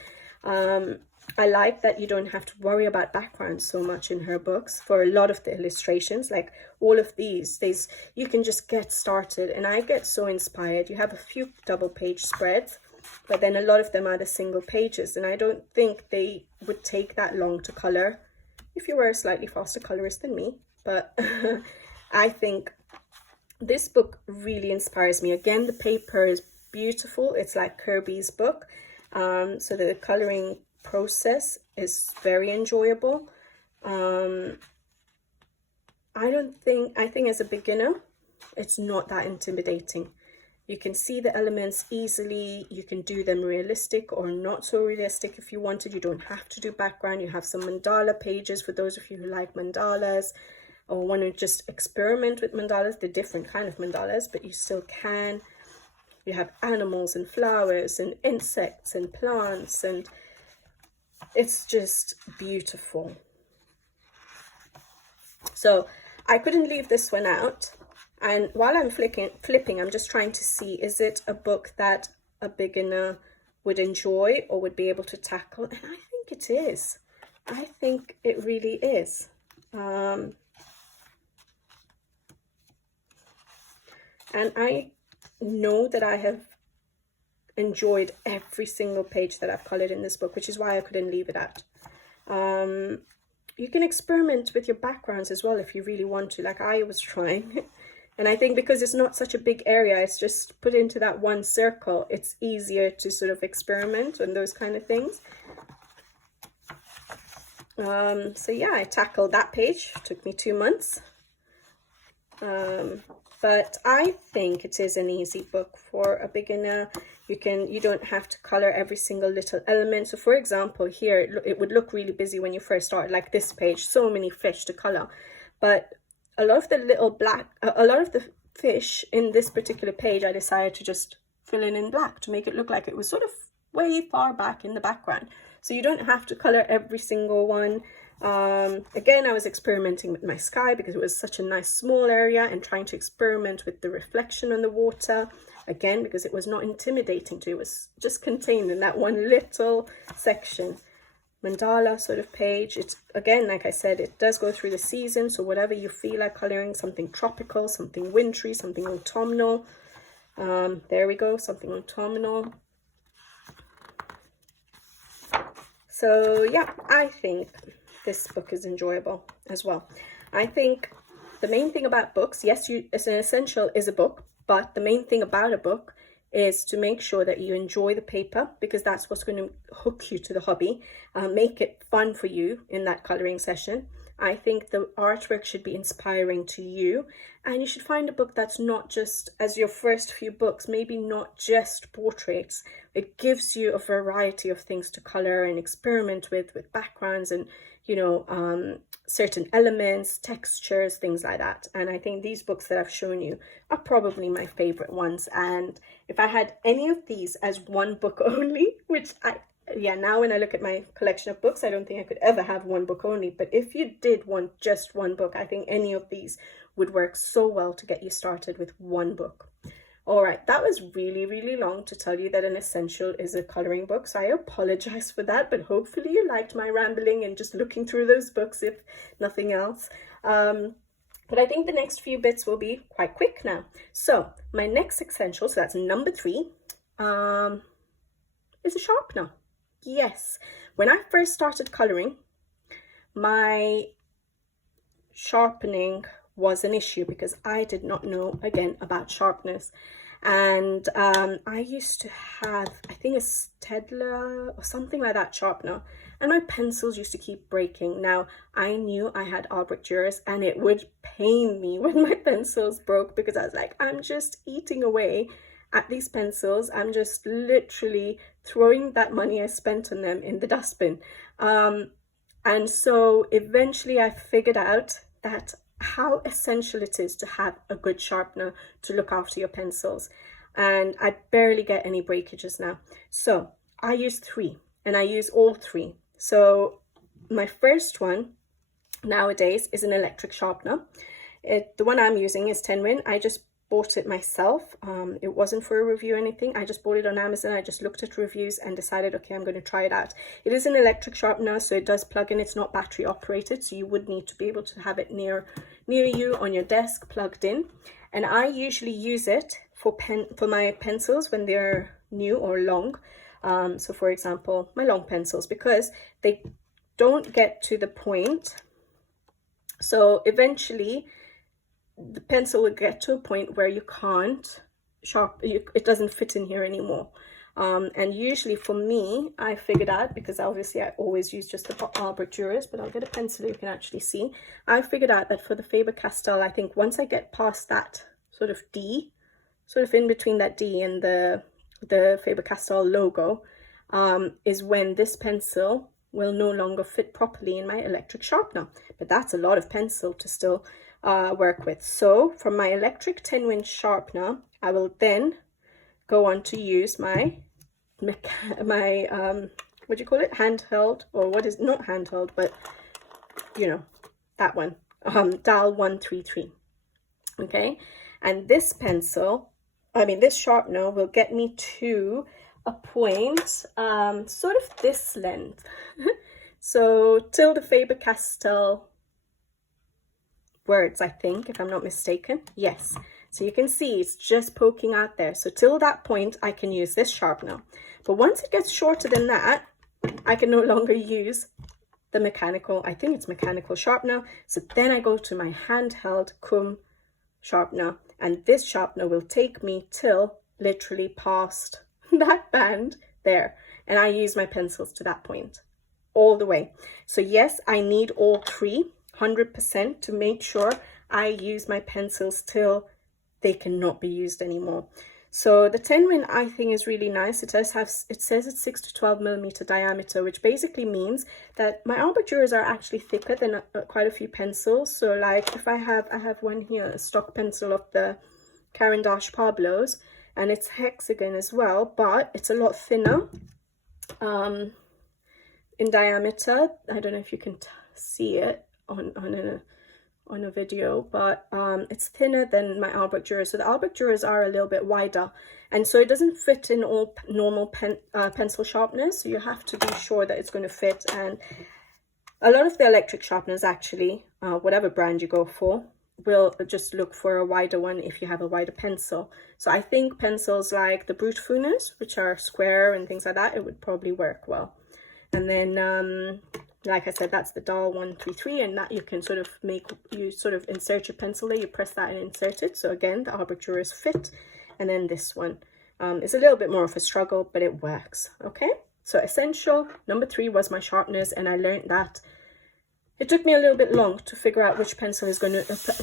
I like that you don't have to worry about background so much in her books for a lot of the illustrations. Like all of these, you can just get started, and I get so inspired. You have a few double page spreads, but then a lot of them are the single pages, and I don't think they would take that long to color if you were a slightly faster colorist than me. But I think this book really inspires me. Again, the paper is beautiful. It's like Kirby's book, so the coloring process is very enjoyable. I think as a beginner it's not that intimidating. You can see the elements easily. You can do them realistic or not so realistic if you wanted. You don't have to do background. You have some mandala pages for those of you who like mandalas or want to just experiment with mandalas, the different kind of mandalas, but you still can. You have animals and flowers and insects and plants, and it's just beautiful. So I couldn't leave this one out, and while I'm flipping, I'm just trying to see, is it a book that a beginner would enjoy or would be able to tackle? And I think it is. I think it really is. And I know that I have enjoyed every single page that I've colored in this book, which is why I couldn't leave it out. You can experiment with your backgrounds as well if you really want to, like I was trying. And I think because it's not such a big area, it's just put into that one circle, it's easier to sort of experiment on those kind of things. So yeah, I tackled that page. It took me 2 months. But I think it is an easy book for a beginner. You don't have to color every single little element. So for example, here it would look really busy when you first start, like this page, so many fish to color. But a lot of the fish in this particular page, I decided to just fill in black to make it look like it was sort of way far back in the background. So you don't have to color every single one. Again, I was experimenting with my sky because it was such a nice small area, and trying to experiment with the reflection on the water, again, because it was not intimidating to, it was just contained in that one little section. Mandala sort of page. It's, again, like I said, it does go through the season, so whatever you feel like coloring, something tropical, something wintry, something autumnal. There we go, something autumnal. So yeah, I think this book is enjoyable as well. I think the main thing about books, yes, it's an essential is a book, but the main thing about a book is to make sure that you enjoy the paper, because that's what's going to hook you to the hobby, make it fun for you in that coloring session. I think the artwork should be inspiring to you, and you should find a book that's not just, as your first few books, maybe not just portraits. It gives you a variety of things to color and experiment with backgrounds and, you know, certain elements, textures, things like that. And I think these books that I've shown you are probably my favorite ones. And if I had any of these as one book only, which now when I look at my collection of books, I don't think I could ever have one book only. But if you did want just one book, I think any of these would work so well to get you started with one book. All right, that was really, really long to tell you that an essential is a coloring book. So I apologize for that, but hopefully you liked my rambling and just looking through those books, if nothing else. But I think the next few bits will be quite quick now. So my next essential, so that's number 3, is a sharpener. Yes, when I first started coloring, my sharpening was an issue because I did not know, again, about sharpness. And I used to have, I think, a Stedler or something like that sharpener, and my pencils used to keep breaking. Now, I knew I had Albrecht Dürers, and it would pain me when my pencils broke, because I was like, I'm just eating away at these pencils. I'm just literally throwing that money I spent on them in the dustbin. And so eventually I figured out that how essential it is to have a good sharpener to look after your pencils. And I barely get any breakages now. So I use 3, and I use all 3. So my first one nowadays is an electric sharpener. The one I'm using is Tenwin. I just bought it myself. It wasn't for a review or anything. I just bought it on Amazon. I just looked at reviews and decided, okay, I'm going to try it out. It is an electric sharpener, so it does plug in. It's not battery operated, so you would need to be able to have it near you on your desk, plugged in. And I usually use it for my pencils when they're new or long. So for example, my long pencils, because they don't get to the point. So eventually the pencil will get to a point where you can't it doesn't fit in here anymore. And usually for me, I figured out, because obviously I always use just the Albrecht Dürers, but I'll get a pencil you can actually see. I figured out that for the Faber-Castell, I think once I get past that sort of D, sort of in between that D and the Faber-Castell logo, is when this pencil will no longer fit properly in my electric sharpener. But that's a lot of pencil to still work with. So from my electric Tenwin sharpener, I will then go on to use my what do you call it, handheld, or what is not handheld, but you know, that one, Dial 133. Okay, and this sharpener will get me to a point sort of this length. So till the Faber-Castell words, I think, if I'm not mistaken. Yes, so you can see it's just poking out there. So till that point I can use this sharpener, but once it gets shorter than that, I can no longer use the mechanical, I think it's mechanical sharpener. So then I go to my handheld comb sharpener, and this sharpener will take me till literally past that band there, and I use my pencils to that point all the way. So yes, I need all 3 100% to make sure I use my pencils till they cannot be used anymore. So the Tenwin, I think, is really nice. It says it's 6 to 12 millimeter diameter, which basically means that my Albrecht Dürers are actually thicker than quite a few pencils. So like if I have one here, a stock pencil of the Caran d'Ache Pablos, and it's hexagon as well, but it's a lot thinner in diameter. I don't know if you can see it on a video, but it's thinner than my Albrecht Dürers. So the Albrecht Dürers are a little bit wider, and so it doesn't fit in all normal pencil sharpeners, so you have to be sure that it's going to fit. And a lot of the electric sharpeners, actually, whatever brand you go for, will just look for a wider one if you have a wider pencil. So I think pencils like the Brute Funers, which are square and things like that, it would probably work well. And then like I said, that's the Dial 133, and that you can sort of insert your pencil there, you press that and insert it. So again, the Albrecht Dürers fit. And then this one is a little bit more of a struggle, but it works. Okay, so essential number 3 was my sharpeners, and I learned that it took me a little bit long to figure out which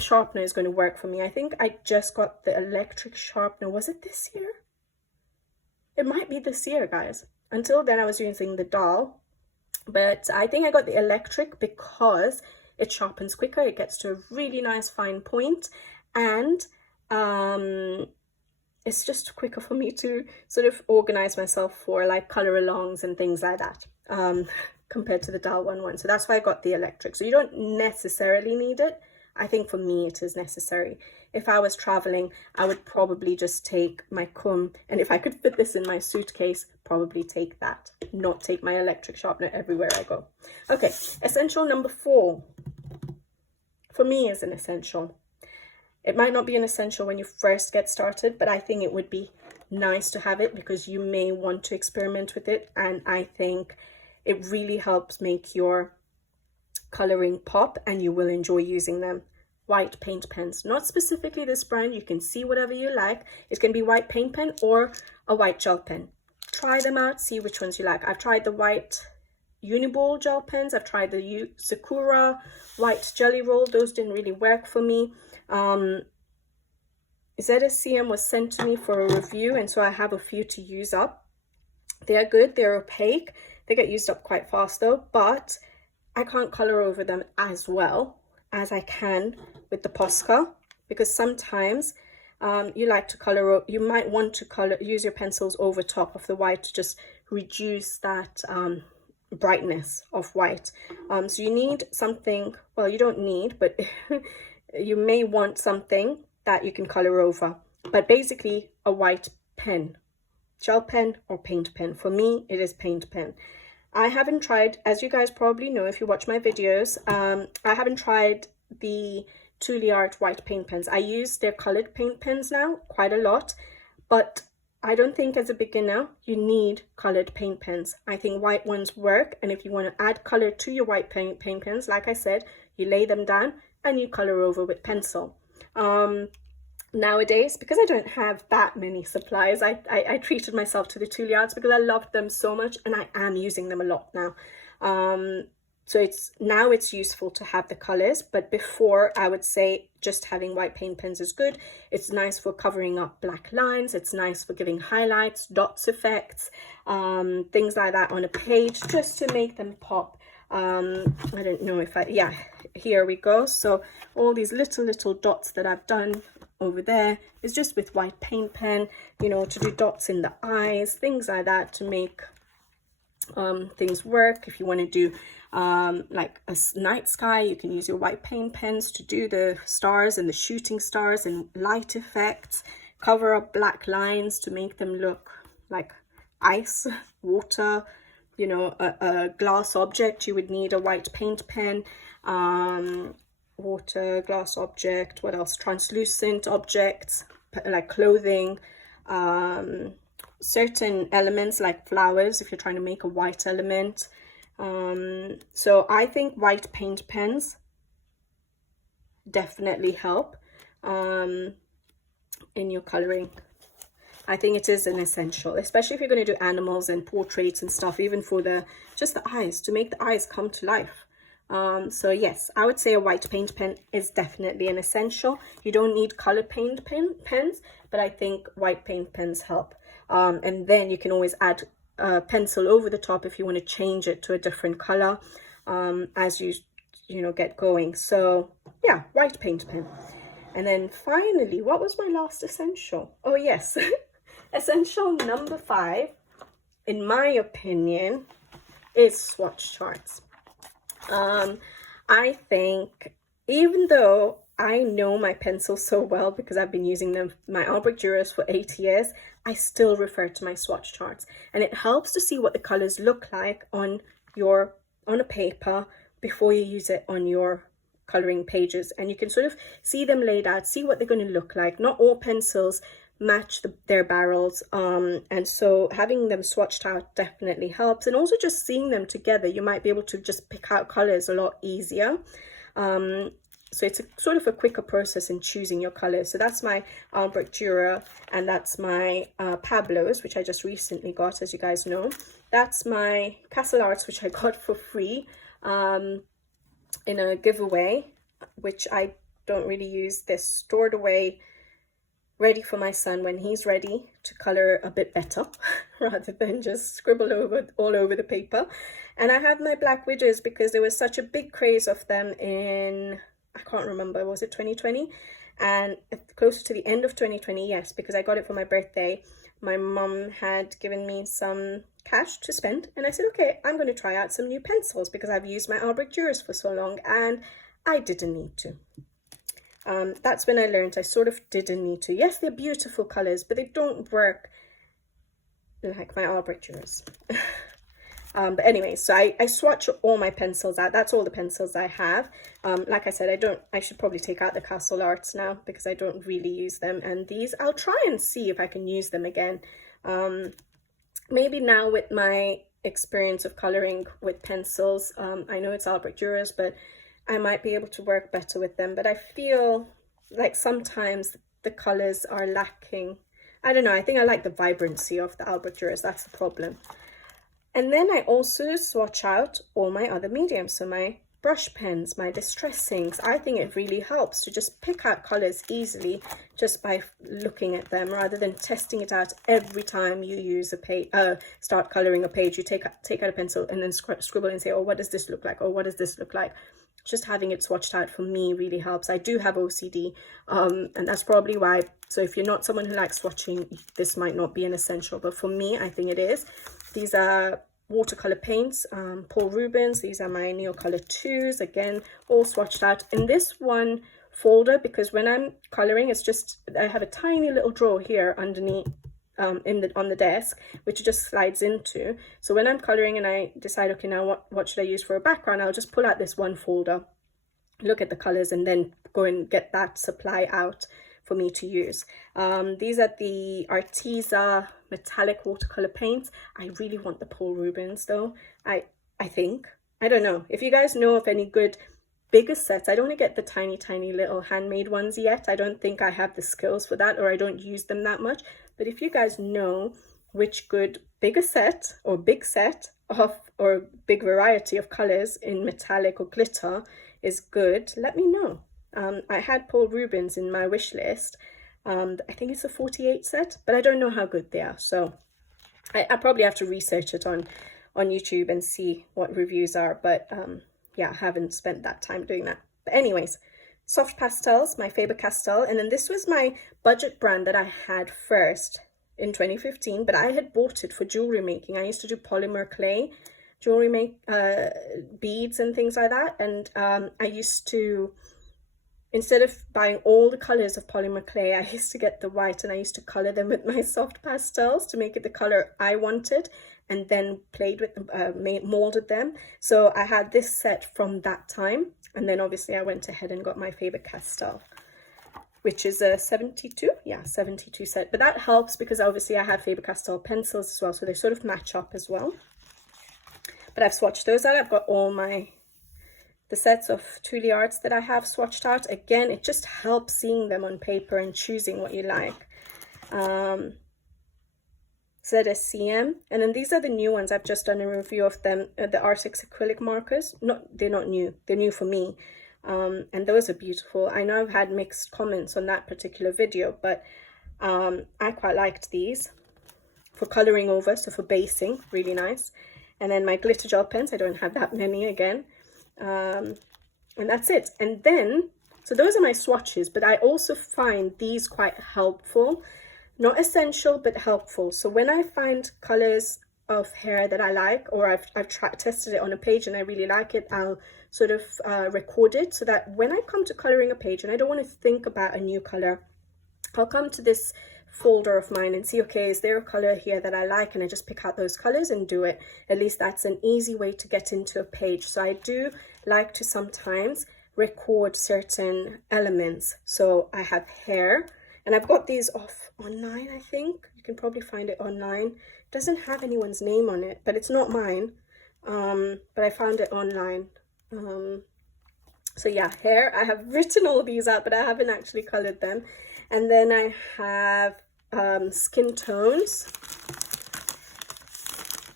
sharpener is going to work for me. I think I just got the electric sharpener. Was it this year? It might be this year, guys. Until then, I was using the Dial. But I think I got the electric because it sharpens quicker. It gets to a really nice fine point, and it's just quicker for me to sort of organize myself for like color alongs and things like that, compared to the Dial 111. So that's why I got the electric. So you don't necessarily need it. I think for me it is necessary. If I was traveling, I would probably just take my comb, and if I could fit this in my suitcase, probably take that, not take my electric sharpener everywhere I go. Okay, essential number 4 for me is an essential. It might not be an essential when you first get started, but I think it would be nice to have it because you may want to experiment with it, and I think it really helps make your coloring pop, and you will enjoy using them. white paint pens. Not specifically this brand, you can see whatever you like. It can be white paint pen or a white gel pen. Try them out, see which ones you like. I've tried the white Uniball gel pens, I've tried the Sakura white jelly roll. Those didn't really work for me. ZSCM was sent to me for a review, and so I have a few to use up. They're good, they're opaque, they get used up quite fast though, but I can't color over them as well as I can with the Posca, because sometimes you like to color, you might want to use your pencils over top of the white to just reduce that brightness of white. So you need something, well, you don't need, but you may want something that you can color over. But basically a white pen, gel pen or paint pen. For me, it is paint pen. I haven't tried, as you guys probably know if you watch my videos, I haven't tried the Art white paint pens. I use their colored paint pens now quite a lot, but I don't think as a beginner you need colored paint pens. I think white ones work, and if you want to add color to your white paint pens, like I said, you lay them down and you color over with pencil. Nowadays, because I don't have that many supplies, I treated myself to the Arts because I loved them so much, and I am using them a lot now. So it's useful to have the colors, but before I would say just having white paint pens is good. It's nice for covering up black lines, it's nice for giving highlights, dots effects, things like that on a page, just to make them pop. I don't know if yeah, here we go. So all these little dots that I've done over there is just with white paint pen, you know, to do dots in the eyes, things like that, to make things work. If you want to do like a night sky, you can use your white paint pens to do the stars and the shooting stars and light effects, cover up black lines to make them look like ice, water, you know, a glass object. You would need a white paint pen. Water, glass object, what else, translucent objects like clothing, certain elements like flowers if you're trying to make a white element. So I think white paint pens definitely help in your coloring. I think it is an essential, especially if you're going to do animals and portraits and stuff, even for just the eyes, to make the eyes come to life. So yes, I would say a white paint pen is definitely an essential. You don't need colored paint pens, but I think white paint pens help. And then you can always add a pencil over the top if you want to change it to a different color as you know, get going. So yeah, white paint pen. And then finally, what was my last essential? Oh yes, essential number 5, in my opinion, is swatch charts. I think, even though I know my pencils so well because I've been using them, my Albrecht Duras, for 8 years, I still refer to my swatch charts, and it helps to see what the colors look like on a paper before you use it on your coloring pages, and you can sort of see them laid out, see what they're going to look like. Not all pencils match their barrels, and so having them swatched out definitely helps. And also just seeing them together, you might be able to just pick out colors a lot easier. So it's sort of a quicker process in choosing your colors. So that's my Albrecht Dürer, and that's my Pablo's, which I just recently got, as you guys know. That's my Castle Arts, which I got for free in a giveaway, which I don't really use. They're stored away, ready for my son when he's ready to color a bit better rather than just scribble all over the paper. And I have my Black Widows because there was such a big craze of them in, I can't remember, was it 2020? And closer to the end of 2020, yes, because I got it for my birthday. My mum had given me some cash to spend, and I said, okay, I'm going to try out some new pencils because I've used my Albrecht Dürer for so long and I didn't need to. That's when I learned I sort of didn't need to. Yes, they're beautiful colors, but they don't work like my Albrecht Dürer. But anyway, so I swatch all my pencils out. That's all the pencils I have. Like I said, I should probably take out the Castle Arts now because I don't really use them. And these, I'll try and see if I can use them again. Maybe now with my experience of coloring with pencils, I know it's Albrecht Dürer, but I might be able to work better with them, but I feel like sometimes the colors are lacking. I don't know, I think I like the vibrancy of the Albatross, that's the problem. And then I also swatch out all my other mediums, so my brush pens, my distress inks. I think it really helps to just pick out colors easily just by looking at them, rather than testing it out every time you use a page, start coloring a page. You take out a pencil and then scribble and say, oh, what does this look like? Or what does this look like? Just having it swatched out for me really helps. I do have OCD, and that's probably why. So if you're not someone who likes swatching, this might not be an essential, but for me, I think it is. These are watercolor paints, Paul Rubens. These are my Neocolor 2s, again, all swatched out in this one folder, because when I'm coloring, it's just, I have a tiny little drawer here underneath on the desk, which it just slides into. So when I'm coloring and I decide, okay, now what should I use for a background, I'll just pull out this one folder, look at the colors, and then go and get that supply out for me to use. These are the Arteza metallic watercolor paints. I really want the Paul Rubens though. I think, I don't know if you guys know of any good bigger sets. I don't want to get the tiny little handmade ones yet. I don't think I have the skills for that, or I don't use them that much. But if you guys know which good bigger set or big set of, or big variety of colors in metallic or glitter is good, let me know. I had Paul Rubens in my wish list. I think it's a 48 set, but I don't know how good they are. So I probably have to research it on YouTube and see what reviews are. But yeah, I haven't spent that time doing that. But anyways, soft pastels, my Faber-Castell. And then this was my budget brand that I had first in 2015, but I had bought it for jewelry making. I used to do polymer clay jewelry beads and things like that. And I used to, instead of buying all the colors of polymer clay, I used to get the white and I used to color them with my soft pastels to make it the color I wanted, and then played with them, molded them. So I had this set from that time, and then obviously I went ahead and got my Faber-Castell, which is a 72, yeah, 72 set. But that helps because obviously I have Faber-Castell pencils as well, so they sort of match up as well. But I've swatched those out. I've got all the sets of Thule Arts that I have swatched out. Again, it just helps seeing them on paper and choosing what you like. ZSCM, and then these are the new ones. I've just done a review of them, the Artix acrylic markers. They're not new, they're new for me, and those are beautiful. I know I've had mixed comments on that particular video, but I quite liked these for coloring over, so for basing, really nice. And then my glitter gel pens, I don't have that many again, and that's it. And then, so those are my swatches, but I also find these quite helpful. Not essential, but helpful. So when I find colors of hair that I like, or I've tested it on a page and I really like it, I'll sort of record it, so that when I come to coloring a page and I don't want to think about a new color, I'll come to this folder of mine and see, okay, is there a color here that I like, and I just pick out those colors and do it. At least that's an easy way to get into a page. So I do like to sometimes record certain elements. So I have hair, and I've got these off online, I think. You can probably find it online. It doesn't have anyone's name on it, but it's not mine. But I found it online. So yeah, hair. I have written all of these out, but I haven't actually colored them. And then I have skin tones.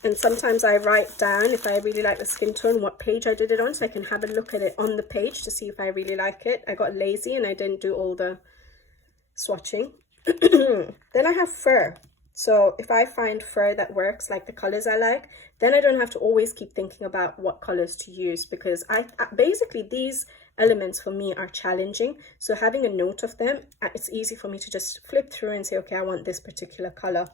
And sometimes I write down, if I really like the skin tone, what page I did it on, so I can have a look at it on the page to see if I really like it. I got lazy and I didn't do all the swatching. Then I have fur. So if I find fur that works, like the colors I like, then I don't have to always keep thinking about what colors to use, because I basically, these elements for me are challenging. So having a note of them, it's easy for me to just flip through and say, okay, I want this particular color.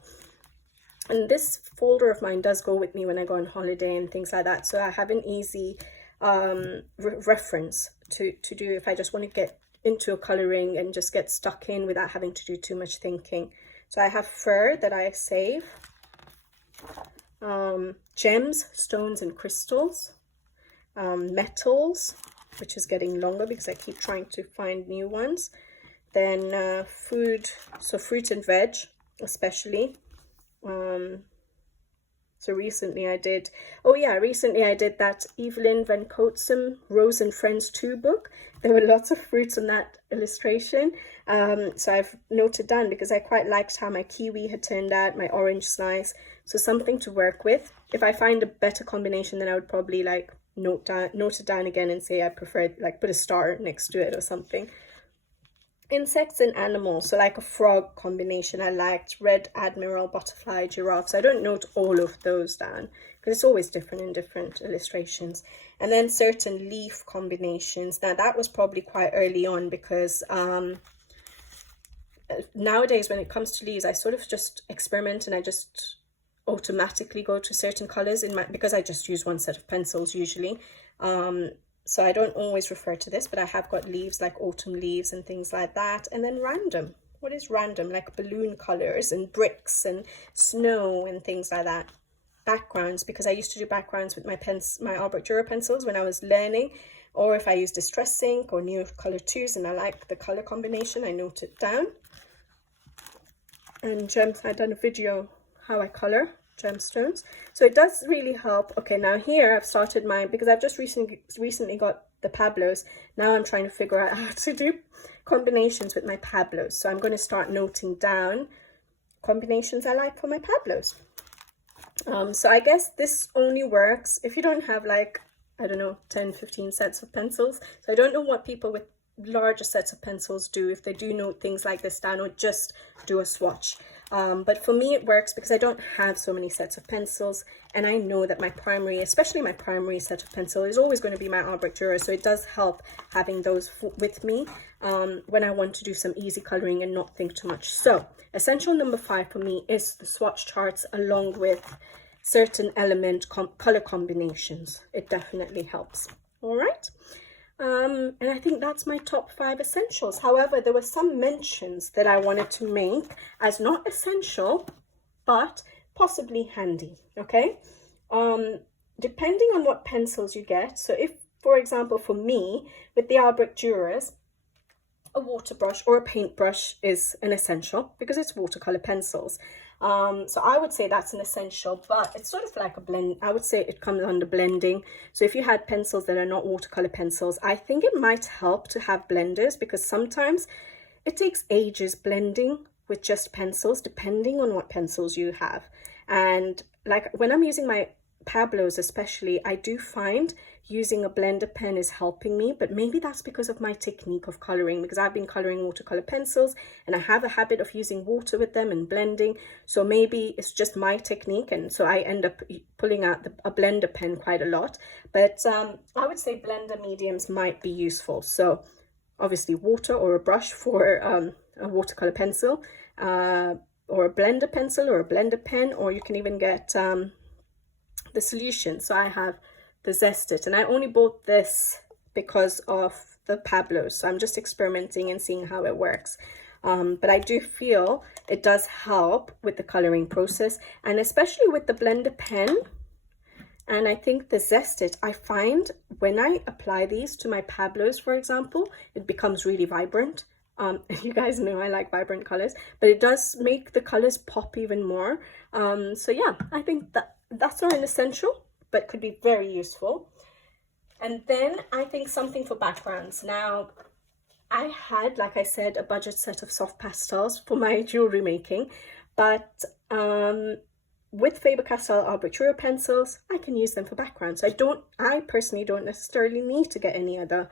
And this folder of mine does go with me when I go on holiday and things like that. So I have an easy reference to do if I just want to get into a coloring and just get stuck in without having to do too much thinking. So I have fur that I save, gems, stones and crystals, metals, which is getting longer because I keep trying to find new ones. Then food, so fruit and veg especially. So So recently I did, oh yeah, recently I did that Evelyn Van Coatsum Rose and Friends 2 book. There were lots of fruits on that illustration. So I've noted down because I quite liked how my kiwi had turned out, my orange slice. So something to work with. If I find a better combination, then I would probably like note it down again and say I prefer, like put a star next to it or something. Insects and animals, so like a frog combination I liked, red admiral, butterfly, giraffe. So I don't note all of those down because it's always different in different illustrations. And then certain leaf combinations. Now that was probably quite early on because nowadays when it comes to leaves I sort of just experiment and I just automatically go to certain colors in my, because I just use one set of pencils usually. So I don't always refer to this, but I have got leaves like autumn leaves and things like that. And then random. What is random? Like balloon colors and bricks and snow and things like that. Backgrounds, because I used to do backgrounds with my Albrecht Dürer pencils when I was learning, or if I use Distress Ink or New Color 2s and I like the color combination, I note it down. And gems, I've done a video how I color gemstones, so it does really help. Okay, now here I've started my, because I've just recently got the Pablos. Now I'm trying to figure out how to do combinations with my Pablos, so I'm going to start noting down combinations I like for my Pablos. So I guess this only works if you don't have like, I don't know, 10-15 sets of pencils. So I don't know what people with larger sets of pencils do, if they do note things like this down or just do a swatch. But for me it works because I don't have so many sets of pencils, and I know that my primary, especially my primary set of pencil, is always going to be my Albrecht Dürer, so it does help having those with me when I want to do some easy coloring and not think too much. So essential number 5 for me is the swatch charts along with certain element color combinations. It definitely helps. All right. And I think that's my top 5 essentials. However, there were some mentions that I wanted to make as not essential, but possibly handy, okay? Depending on what pencils you get. So if, for example, for me, with the Albrecht Dürers, a water brush or a paintbrush is an essential because it's watercolor pencils. So I would say that's an essential, but it's sort of like a blend. I would say it comes under blending. So if you had pencils that are not watercolor pencils, I think it might help to have blenders, because sometimes it takes ages blending with just pencils, depending on what pencils you have. And like when I'm using my Pablos especially, I do find using a blender pen is helping me, but maybe that's because of my technique of coloring, because I've been coloring watercolor pencils and I have a habit of using water with them and blending. So maybe it's just my technique, and so I end up pulling out a blender pen quite a lot. But I would say blender mediums might be useful. So obviously water or a brush for a watercolor pencil, or a blender pencil or a blender pen, or you can even get the solution. So I have the Zest It, and I only bought this because of the Pablos, so I'm just experimenting and seeing how it works. But I do feel it does help with the coloring process, and especially with the blender pen. And I think the Zest It, I find when I apply these to my Pablos, for example, it becomes really vibrant. You guys know I like vibrant colors, but it does make the colors pop even more. So yeah, I think that's not an essential, but could be very useful. And then I think something for backgrounds. Now, I had, like I said, a budget set of soft pastels for my jewelry making, but with Faber-Castell Albrecht Dürer pencils, I can use them for backgrounds. I personally don't necessarily need to get any other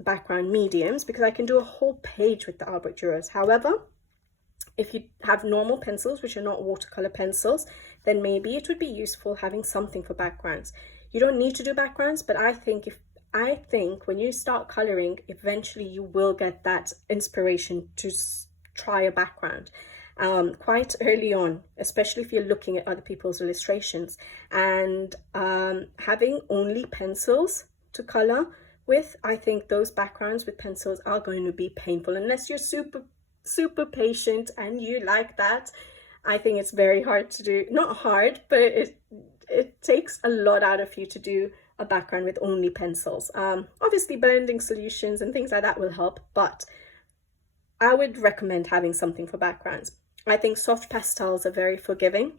background mediums, because I can do a whole page with the Albrecht Dürers. However, if you have normal pencils, which are not watercolor pencils, then maybe it would be useful having something for backgrounds. You don't need to do backgrounds, but I think when you start coloring, eventually you will get that inspiration to try a background quite early on, especially if you're looking at other people's illustrations. And having only pencils to color with, I think those backgrounds with pencils are going to be painful unless you're super patient and you like that. I think it's very hard to do. Not hard, but it takes a lot out of you to do a background with only pencils. Obviously blending solutions and things like that will help, but I would recommend having something for backgrounds. I think soft pastels are very forgiving.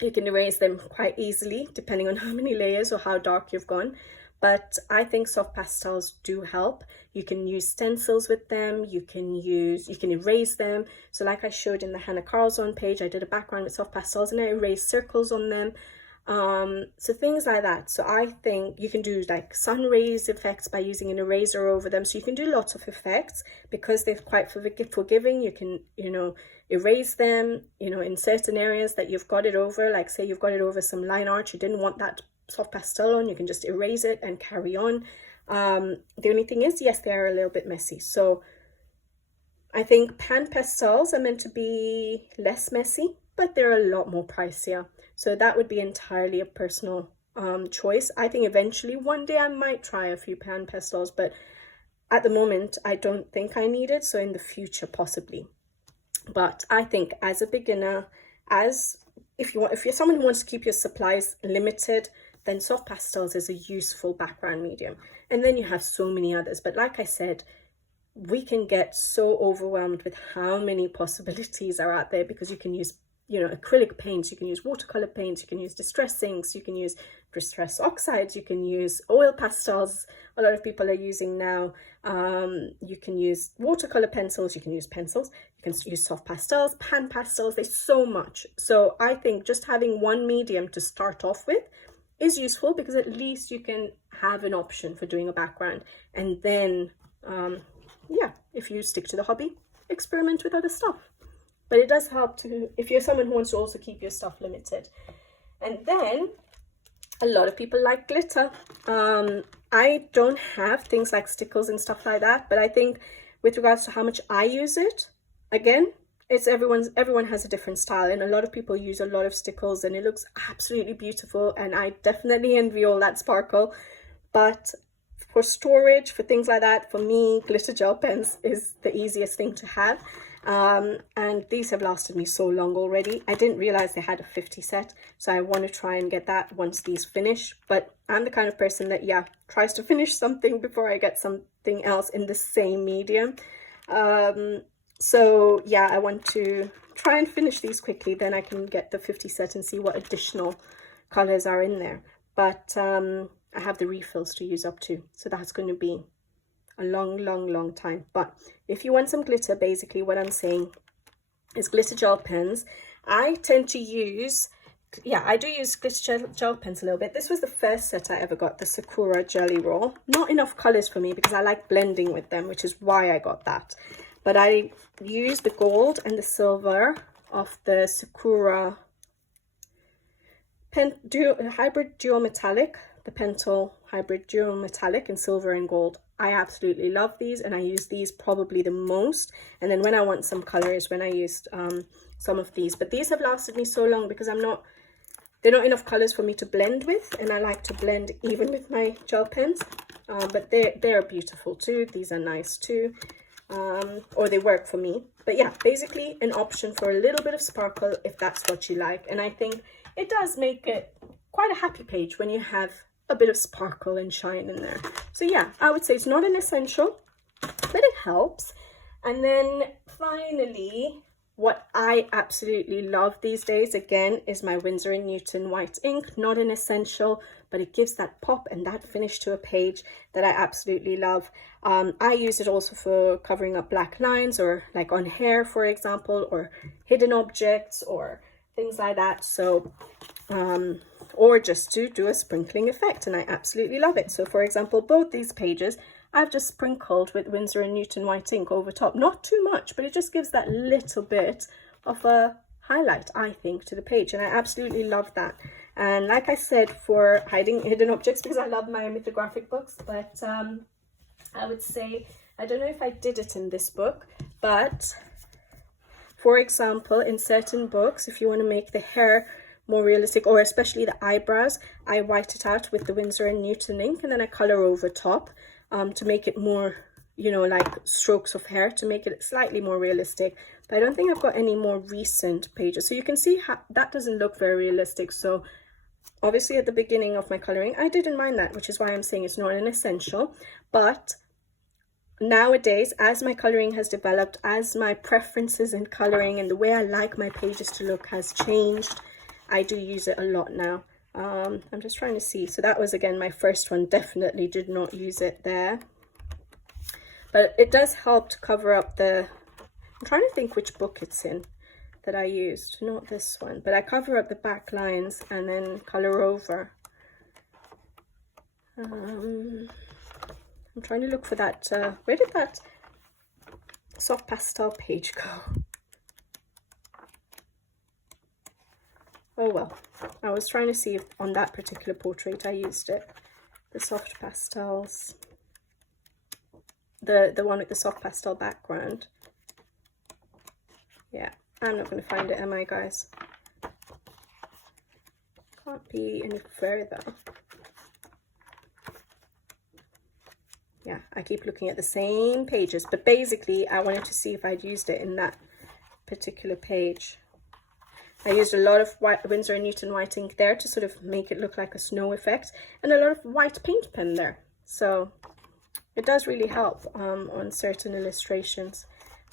You can erase them quite easily depending on how many layers or how dark you've gone. But I think soft pastels do help. You can use stencils with them, you can erase them. So like I showed in the Hannah Carlson page, I did a background with soft pastels and I erased circles on them. So things like that. So I think you can do like sun rays effects by using an eraser over them. So you can do lots of effects because they're quite forgiving. You can, erase them, in certain areas that you've got it over, like say you've got it over some line art, you didn't want that soft pastel on, you can just erase it and carry on. The only thing is, yes, they are a little bit messy. So I think pan pastels are meant to be less messy, but they're a lot more pricier. So that would be entirely a personal choice. I think eventually one day I might try a few pan pastels, but at the moment I don't think I need it. So in the future possibly. But I think as a beginner, if you're someone who wants to keep your supplies limited, then soft pastels is a useful background medium. And then you have so many others. But like I said, we can get so overwhelmed with how many possibilities are out there because you can use, acrylic paints, you can use watercolor paints, you can use distress inks, you can use distress oxides, you can use oil pastels. A lot of people are using now. You can use watercolor pencils, you can use pencils, you can use soft pastels, pan pastels. There's so much. So I think just having one medium to start off with is useful because at least you can have an option for doing a background. And then, if you stick to the hobby, experiment with other stuff. But it does help to, if you're someone who wants to also keep your stuff limited. And then a lot of people like glitter. I don't have things like stickers and stuff like that, but I think with regards to how much I use it, again, it's everyone has a different style, and a lot of people use a lot of stickers and it looks absolutely beautiful, and I definitely envy all that sparkle. But for storage, for things like that, for me, glitter gel pens is the easiest thing to have. And these have lasted me so long already. I didn't realize they had a 50 set, so I want to try and get that once these finish. But I'm the kind of person that tries to finish something before I get something else in the same medium. So yeah, I want to try and finish these quickly, then I can get the 50 set and see what additional colors are in there. But I have the refills to use up to, so that's going to be a long time. But if you want some glitter, basically what I'm saying is glitter gel pens. I tend to use, I do use glitter gel pens a little bit. This was the first set I ever got, the Sakura Jelly Roll. Not enough colors for me because I like blending with them, which is why I got that. But I use the gold and the silver of the Sakura Hybrid Dual Metallic, the Pentel Hybrid Dual Metallic in silver and gold. I absolutely love these, and I use these probably the most. And then when I want some colors, when I used some of these. But these have lasted me so long because they're not enough colors for me to blend with, and I like to blend even with my gel pens. But they're beautiful too. These are nice too. Or they work for me. But yeah, basically an option for a little bit of sparkle if that's what you like. And I think it does make it quite a happy page when you have a bit of sparkle and shine in there. So yeah, I would say it's not an essential, but it helps. And then finally, what I absolutely love these days, again, is my Winsor & Newton white ink. Not an essential, but it gives that pop and that finish to a page that I absolutely love. I use it also for covering up black lines, or like on hair, for example, or hidden objects or things like that. So or just to do a sprinkling effect, and I absolutely love it. So for example, both these pages I've just sprinkled with Winsor & Newton white ink over top. Not too much, but it just gives that little bit of a highlight, I think, to the page, and I absolutely love that. And like I said, for hiding hidden objects, because I love my mythographic books, but I would say, I don't know if I did it in this book, but for example, in certain books, if you want to make the hair more realistic, or especially the eyebrows, I white it out with the Winsor & Newton ink, and then I color over top to make it more, like strokes of hair, to make it slightly more realistic. But I don't think I've got any more recent pages. So you can see how that doesn't look very realistic. So obviously at the beginning of my coloring, I didn't mind that, which is why I'm saying it's not an essential. But nowadays, as my coloring has developed, as my preferences in coloring and the way I like my pages to look has changed, I do use it a lot now. I'm just trying to see. So that was, again, my first one. Definitely did not use it there. But it does help to cover up the... I'm trying to think which book it's in that I used. Not this one. But I cover up the back lines and then colour over. I'm trying to look for that... where did that soft pastel page go? Oh well, I was trying to see if on that particular portrait I used it. The soft pastels. The one with the soft pastel background. Yeah, I'm not going to find it, am I, guys? Can't be any further. Yeah, I keep looking at the same pages, but basically I wanted to see if I'd used it in that particular page. I used a lot of white Winsor & Newton white ink there to sort of make it look like a snow effect, and a lot of white paint pen there. So it does really help on certain illustrations.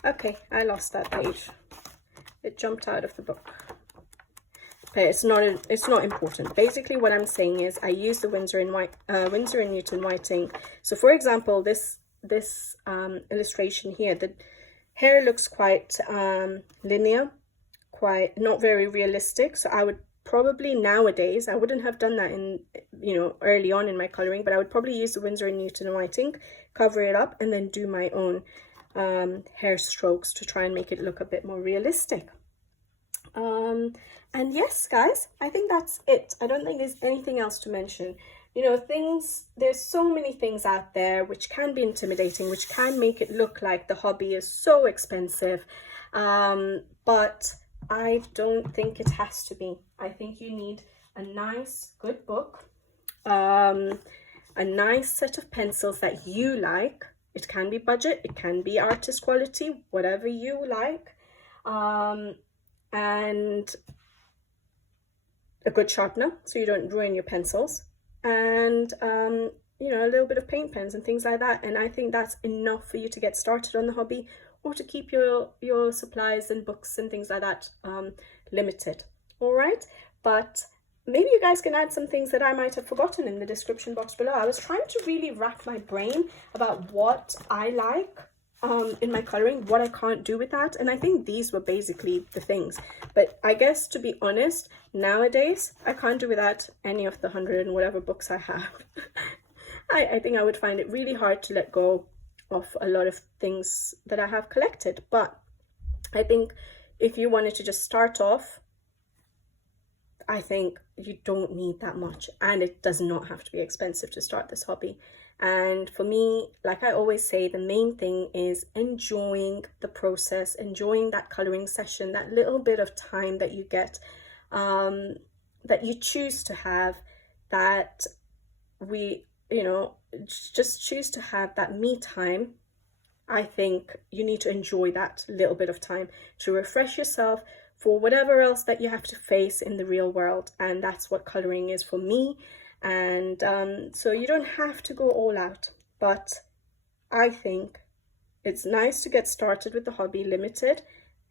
Okay, I lost that page. It jumped out of the book. But it's not important. Basically what I'm saying is I use the Winsor & Newton white ink. So for example, this illustration here, the hair looks quite linear, quite not very realistic. So I would probably nowadays, I wouldn't have done that in, you know, early on in my coloring, but I would probably use the Winsor & Newton white ink, cover it up, and then do my own hair strokes to try and make it look a bit more realistic. And yes, guys, I think that's it. I don't think there's anything else to mention. You know, there's so many things out there which can be intimidating, which can make it look like the hobby is so expensive, but I don't think it has to be. I think you need a nice, good book, a nice set of pencils that you like. It can be budget, it can be artist quality, whatever you like, and a good sharpener so you don't ruin your pencils, and you know, a little bit of paint pens and things like that. And I think that's enough for you to get started on the hobby, or to keep your supplies and books and things like that limited. All right, but maybe you guys can add some things that I might have forgotten in the description box below. I was trying to really rack my brain about what I like in my coloring, what I can't do with that, and I think these were basically the things. But I guess, to be honest, nowadays I can't do without any of the 100 and whatever books I have. I think I would find it really hard to let go of a lot of things that I have collected. But I think if you wanted to just start off, I think you don't need that much, and it does not have to be expensive to start this hobby. And for me, like I always say, the main thing is enjoying the process, enjoying that coloring session, that little bit of time that you get, that you choose to have, that we, you know, just choose to have that me time. I think you need to enjoy that little bit of time to refresh yourself for whatever else that you have to face in the real world. And that's what coloring is for me. And so you don't have to go all out, but I think it's nice to get started with the hobby limited,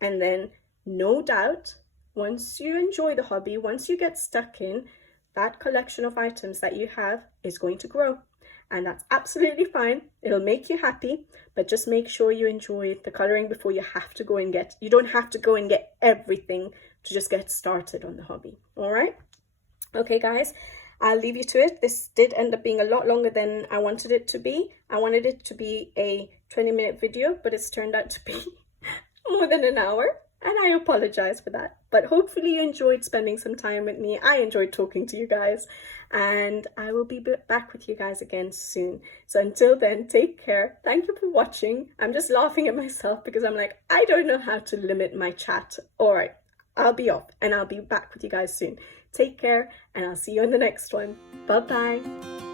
and then no doubt once you enjoy the hobby, once you get stuck in, that collection of items that you have is going to grow, and that's absolutely fine. It'll make you happy, but just make sure you enjoy the coloring before you have to go and get, you don't have to go and get everything to just get started on the hobby. All right, okay guys, I'll leave you to it. This did end up being a lot longer than I wanted it to be. I wanted it to be a 20-minute video, but it's turned out to be more than an hour, and I apologize for that. But hopefully you enjoyed spending some time with me. I enjoyed talking to you guys, and I will be back with you guys again soon. So until then, take care. Thank you for watching. I'm just laughing at myself because I'm like, I don't know how to limit my chat. All right, I'll be off, and I'll be back with you guys soon. Take care, and I'll see you in the next one. Bye-bye.